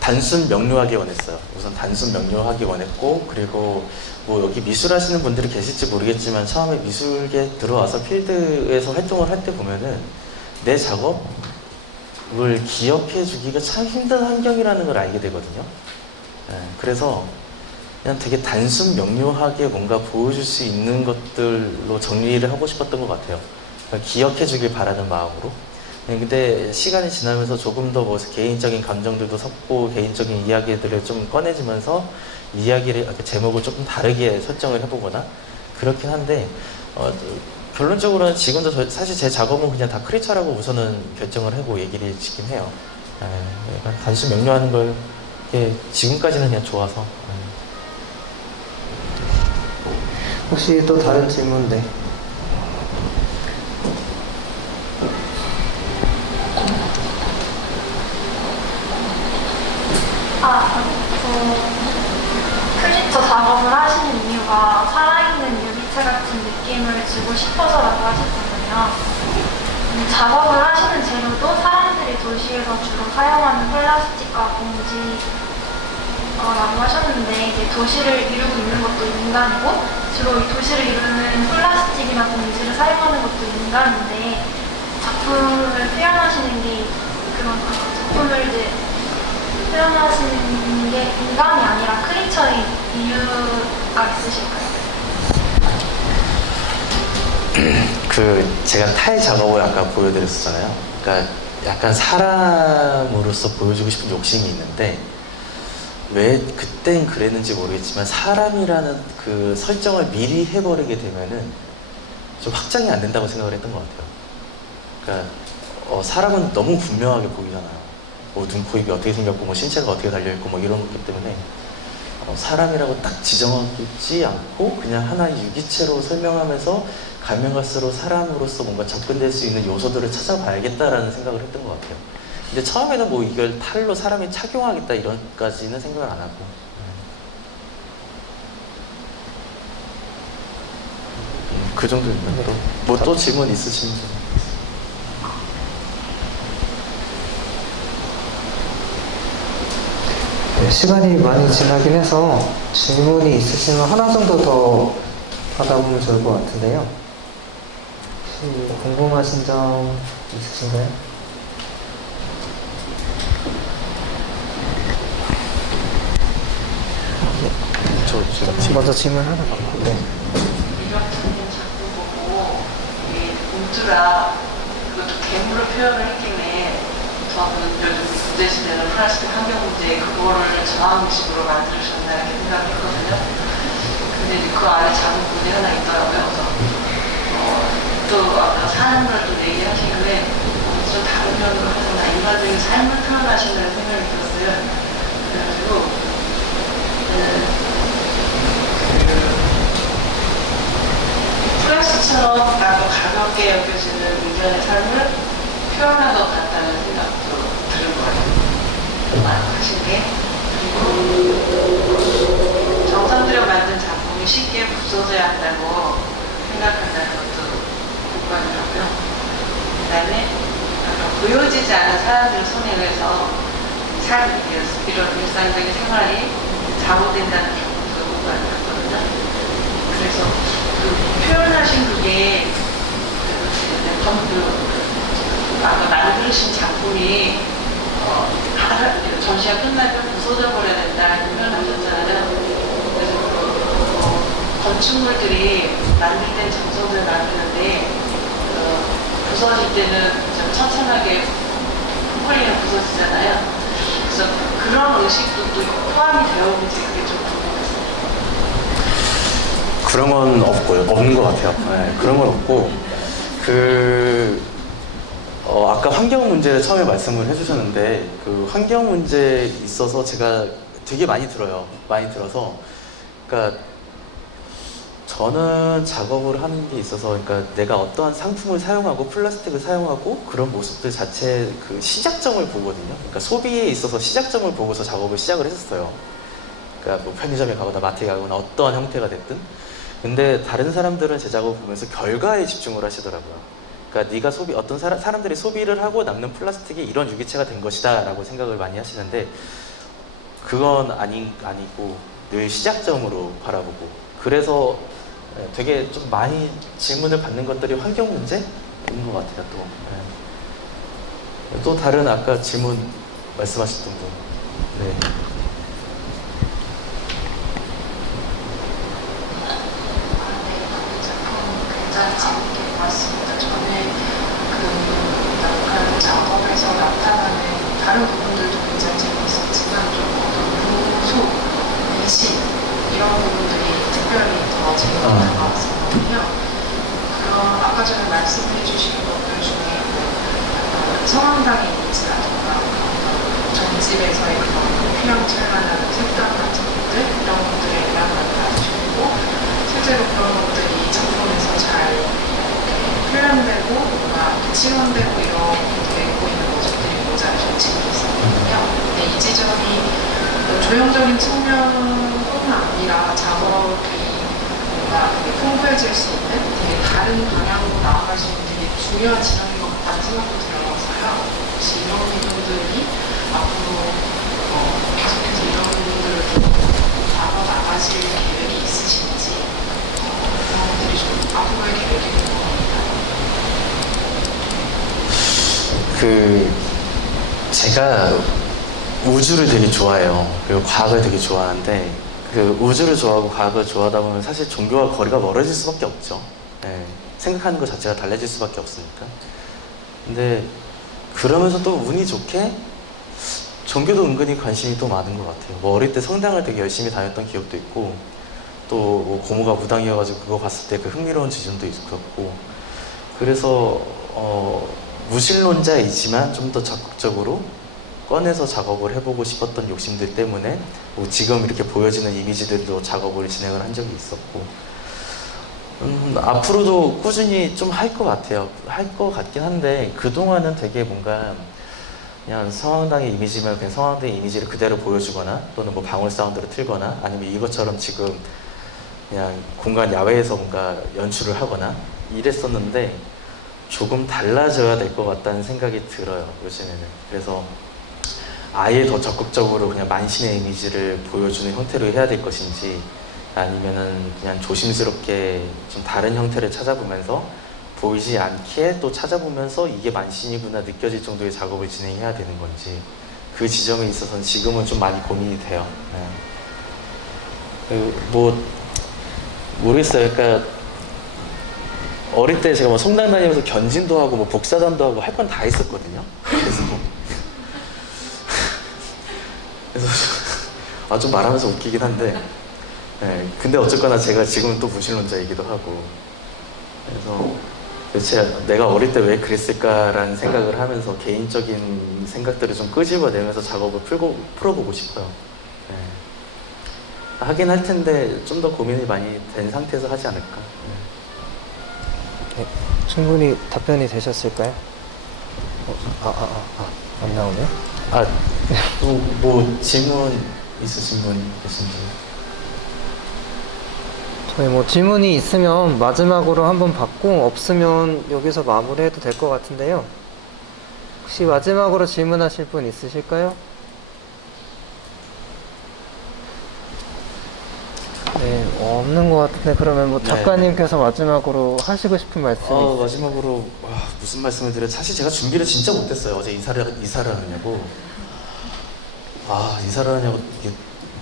단순 명료하게 원했어요. 우선 단순 명료하게 원했고, 그리고 뭐 여기 미술 하시는 분들이 계실지 모르겠지만 처음에 미술계 들어와서 필드에서 활동을 할 때 보면은 내 작업을 기억해 주기가 참 힘든 환경이라는 걸 알게 되거든요. 그래서 그냥 되게 단순 명료하게 뭔가 보여줄 수 있는 것들로 정리를 하고 싶었던 것 같아요. 그러니까 기억해 주길 바라는 마음으로. 근데 시간이 지나면서 조금 더 뭐 개인적인 감정들도 섞고 개인적인 이야기들을 좀 꺼내지면서 이야기를 제목을 조금 다르게 설정을 해보거나 그렇긴 한데 결론적으로는 지금도 사실 제 작업은 그냥 다 크리처라고 우선은 결정을 하고 얘기를 짓긴 해요. 단순 명료하는 걸 지금까지는 그냥 좋아서. 혹시 또 다른 질문? 네. 크리처 작업을 하시는 이유가 살아있는 유기체 같은 느낌을 주고 싶어서라고 하셨잖아요. 작업을 하시는 재료도 사람들이 도시에서 주로 사용하는 플라스틱과 봉지라고 하셨는데 이제 도시를 이루고 있는 것도 인간이고 주로 이 도시를 이루는 플라스틱이나 봉지를 사용하는 것도 인간인데 작품을 표현하시는 게 그런 작품을 이제 표현하시는 게 인간이 아니라 크리처의 이유가 있으실까요? 제가 타일 작업을 아까 보여드렸었잖아요. 그러니까 약간 사람으로서 보여주고 싶은 욕심이 있는데 왜 그땐 그랬는지 모르겠지만 사람이라는 그 설정을 미리 해버리게 되면은 좀 확장이 안 된다고 생각을 했던 것 같아요. 그러니까 사람은 너무 분명하게 보이잖아요. 뭐 눈, 코, 입이 어떻게 생겼고 뭐 신체가 어떻게 달려있고 뭐 이런 것들 때문에 사람이라고 딱 지정하지 않고 그냥 하나의 유기체로 설명하면서 가면 갈수록 사람으로서 뭔가 접근될 수 있는 요소들을 찾아봐야겠다라는 생각을 했던 것 같아요. 근데 처음에는 뭐 이걸 탈로 사람이 착용하겠다 이런까지는 생각을 안 하고. 그 정도입니다. 또 질문 있으시면 좀. 네, 시간이 많이 지나긴 해서 질문이 있으시면 하나 정도 더 받아보면 좋을 것 같은데요. 혹시 궁금하신 점 있으신가요? 먼저 질문 하나 받고. 네. 이 같은 작품 보고 울트라 그것도 괴물을 표현을 했길래 저는 요즘 문제시되는 플라스틱 환경 문제 그거를 저항식으로 만들으셨나 이렇게 생각했거든요. 근데 그 안에 작은 부분이 하나 있더라고요. 그래서 또 아까 사람들 또 얘기하시길래 좀 다른 면으로 하거나 일반적인 삶을 표현하신다는 생각이 들었어요. 그래가지고 플라스처럼 나도 가볍게 여겨지는 인간의 삶을 표현한 것 같다는 생각도 드는 것 같아요. 하신 게. 그리고 정성들여 만든 작품이 쉽게 부서져야 한다고 생각한다는 것도 공감을 하고요. 그 다음에 보여지지 않은 사람들의 손에 의해서 이런 일상적인 생활이 잘못된다는 부분도 공감을 했거든요. 그래서 그 표현하신 그게 아까 만드신 작품이 전시가 끝나면 부서져 버려야 된다 이런 표현하셨잖아요. 그래서 건축물들이 만들 때 정성을 만드는데 부서질 때는 좀 천천하게 펄리면 부서지잖아요. 그래서 그런 의식도 또 포함이 되어 있는지 그게 좀 궁금했어요. 그런 건 없고요. 없는 것 같아요. 네, 그런 건 없고 아까 환경 문제를 처음에 말씀을 해주셨는데 그 환경 문제에 있어서 제가 되게 많이 들어요. 많이 들어서 그러니까 저는 작업을 하는 데 있어서 그러니까 내가 어떠한 상품을 사용하고 플라스틱을 사용하고 그런 모습들 자체 그 시작점을 보거든요. 그러니까 소비에 있어서 시작점을 보고서 작업을 시작을 했었어요. 그러니까 뭐 편의점에 가거나 마트에 가거나 어떠한 형태가 됐든. 근데 다른 사람들은 제 작업을 보면서 결과에 집중을 하시더라고요. 그러니까 네가 어떤 사람들이 소비를 하고 남는 플라스틱이 이런 유기체가 된 것이다 라고 생각을 많이 하시는데 그건 아니고 늘 시작점으로 바라보고 그래서 되게 좀 많이 질문을 받는 것들이 환경 문제인 것 같아요. 또 다른 아까 질문 말씀하셨던 분. 네. 굉장히 재밌게 봤습니다. 저는 약간 작업에서 나타나는 다른 부분들도 굉장히 재밌었지만 좀 어떤 요소, 내신 이런 부분들이 특별히 더 재밌게 다가왔었거든요. 그럼 아까 전에 말씀해 주신 것들 중에 약간 성황당의 이미지라든가 전집에서의 그런 휘황찬란한 색감 같은 것들 이런 것들에 대한 말을 해주셨고 실제로 그런 것들이 작품에서 잘 표현되고 뭔가 치환되고 이렇게 되고 있는 모습들이 굉장히 좀 재미있었거든요. 근데 이 지점이 조형적인 측면뿐만 아니라 작업이 뭔가 되게 풍부해질 수 있는 되게 다른 방향으로 나아갈 수 있는 되게 중요한 지점인 것 같다는 생각도 들어서요. 혹시 이런 부분들이 앞으로 계속해서 이런 부분들을 좀 잡아 나가실 계획이 있으신지 그런 것들이 좀 앞으로의 계획이 궁금합니다. 제가 우주를 되게 좋아해요. 그리고 과학을 되게 좋아하는데 우주를 좋아하고 과학을 좋아하다 보면 사실 종교와 거리가 멀어질 수밖에 없죠. 네, 생각하는 것 자체가 달라질 수밖에 없으니까. 근데 그러면서 또 운이 좋게 종교도 은근히 관심이 또 많은 것 같아요. 뭐 어릴 때 성당을 되게 열심히 다녔던 기억도 있고 또뭐 고모가 무당이어가지고 그거 봤을 때 그 흥미로운 지점도 있었고 그래서 무신론자이지만 좀 더 적극적으로 꺼내서 작업을 해보고 싶었던 욕심들 때문에 뭐 지금 이렇게 보여지는 이미지들도 작업을 진행을 한 적이 있었고 앞으로도 꾸준히 좀 할 것 같아요. 할 것 같긴 한데 그동안은 되게 뭔가 그냥 성황당의 이미지면 그냥 성황당의 이미지를 그대로 보여주거나 또는 뭐 방울 사운드를 틀거나 아니면 이것처럼 지금 그냥 공간 야외에서 뭔가 연출을 하거나 이랬었는데 조금 달라져야 될 것 같다는 생각이 들어요, 요즘에는. 그래서 아예 더 적극적으로 그냥 만신의 이미지를 보여주는 형태로 해야 될 것인지 아니면은 그냥 조심스럽게 좀 다른 형태를 찾아보면서 보이지 않게 또 찾아보면서 이게 만신이구나 느껴질 정도의 작업을 진행해야 되는 건지 그 지점에 있어서는 지금은 좀 많이 고민이 돼요. 네. 뭐 모르겠어요. 그러니까 어릴 때 제가 뭐 성당 다니면서 견진도 하고 뭐 복사단도 하고 할 건 다 했었거든요. 그래서 좀 말하면서 웃기긴 한데 근데 어쨌거나 제가 지금은 또 무신론자이기도 하고 그래서 도대체 내가 어릴 때 왜 그랬을까라는 생각을 하면서 개인적인 생각들을 좀 끄집어내면서 작업을 풀어보고 싶어요. 네. 하긴 할 텐데 좀 더 고민이 많이 된 상태에서 하지 않을까. 네, 충분히 답변이 되셨을까요? 안 나오네요? 또 뭐 질문 있으신 분 계신지? 저희 뭐 질문이 있으면 마지막으로 한번 받고 없으면 여기서 마무리해도 될 것 같은데요. 혹시 마지막으로 질문하실 분 있으실까요? 네, 없는 것 같은데 그러면 뭐 네. 작가님께서 마지막으로 하시고 싶은 말씀이 있으실까요? 마지막으로 무슨 말씀을 드려? 사실 제가 준비를 진짜 못했어요. 어제 이사를 하느냐고. 이사를 하냐고 이게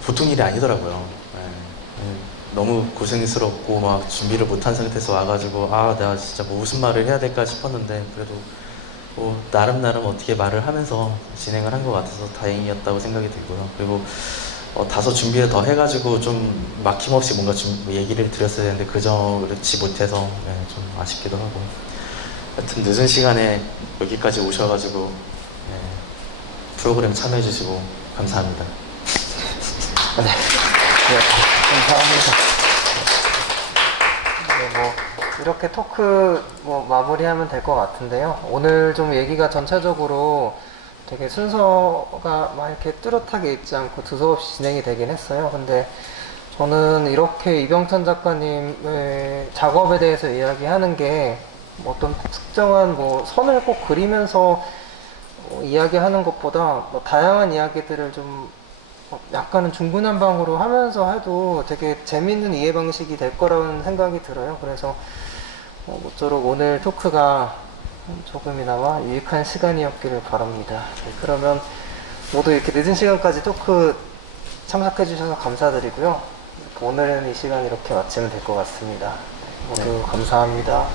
보통 일이 아니더라고요. 네. 너무 고생스럽고 막 준비를 못한 상태에서 와가지고 내가 진짜 뭐 무슨 말을 해야 될까 싶었는데 그래도 뭐 나름 어떻게 말을 하면서 진행을 한 것 같아서 다행이었다고 생각이 들고요. 그리고 다소 준비를 더 해가지고 좀 막힘없이 뭔가 얘기를 드렸어야 되는데 그렇지 못해서 좀 아쉽기도 하고. 하여튼 늦은 시간에 여기까지 오셔가지고 프로그램 참여해주시고 감사합니다. 네, 감사합니다. 네, 뭐 이렇게 토크 뭐 마무리하면 될 것 같은데요. 오늘 좀 얘기가 전체적으로 되게 순서가 막 이렇게 뚜렷하게 있지 않고 두서없이 진행이 되긴 했어요. 근데 저는 이렇게 이병찬 작가님의 작업에 대해서 이야기하는 게 뭐 어떤 특정한 뭐 선을 꼭 그리면서 이야기하는 것보다 뭐 다양한 이야기들을 좀 약간은 중구난방으로 하면서 해도 되게 재밌는 이해 방식이 될 거라는 생각이 들어요. 그래서 모쪼록 오늘 토크가 조금이나마 유익한 시간이었기를 바랍니다. 네, 그러면 모두 이렇게 늦은 시간까지 토크 참석해 주셔서 감사드리고요. 오늘은 이 시간 이렇게 마치면 될 것 같습니다. 모두 감사합니다.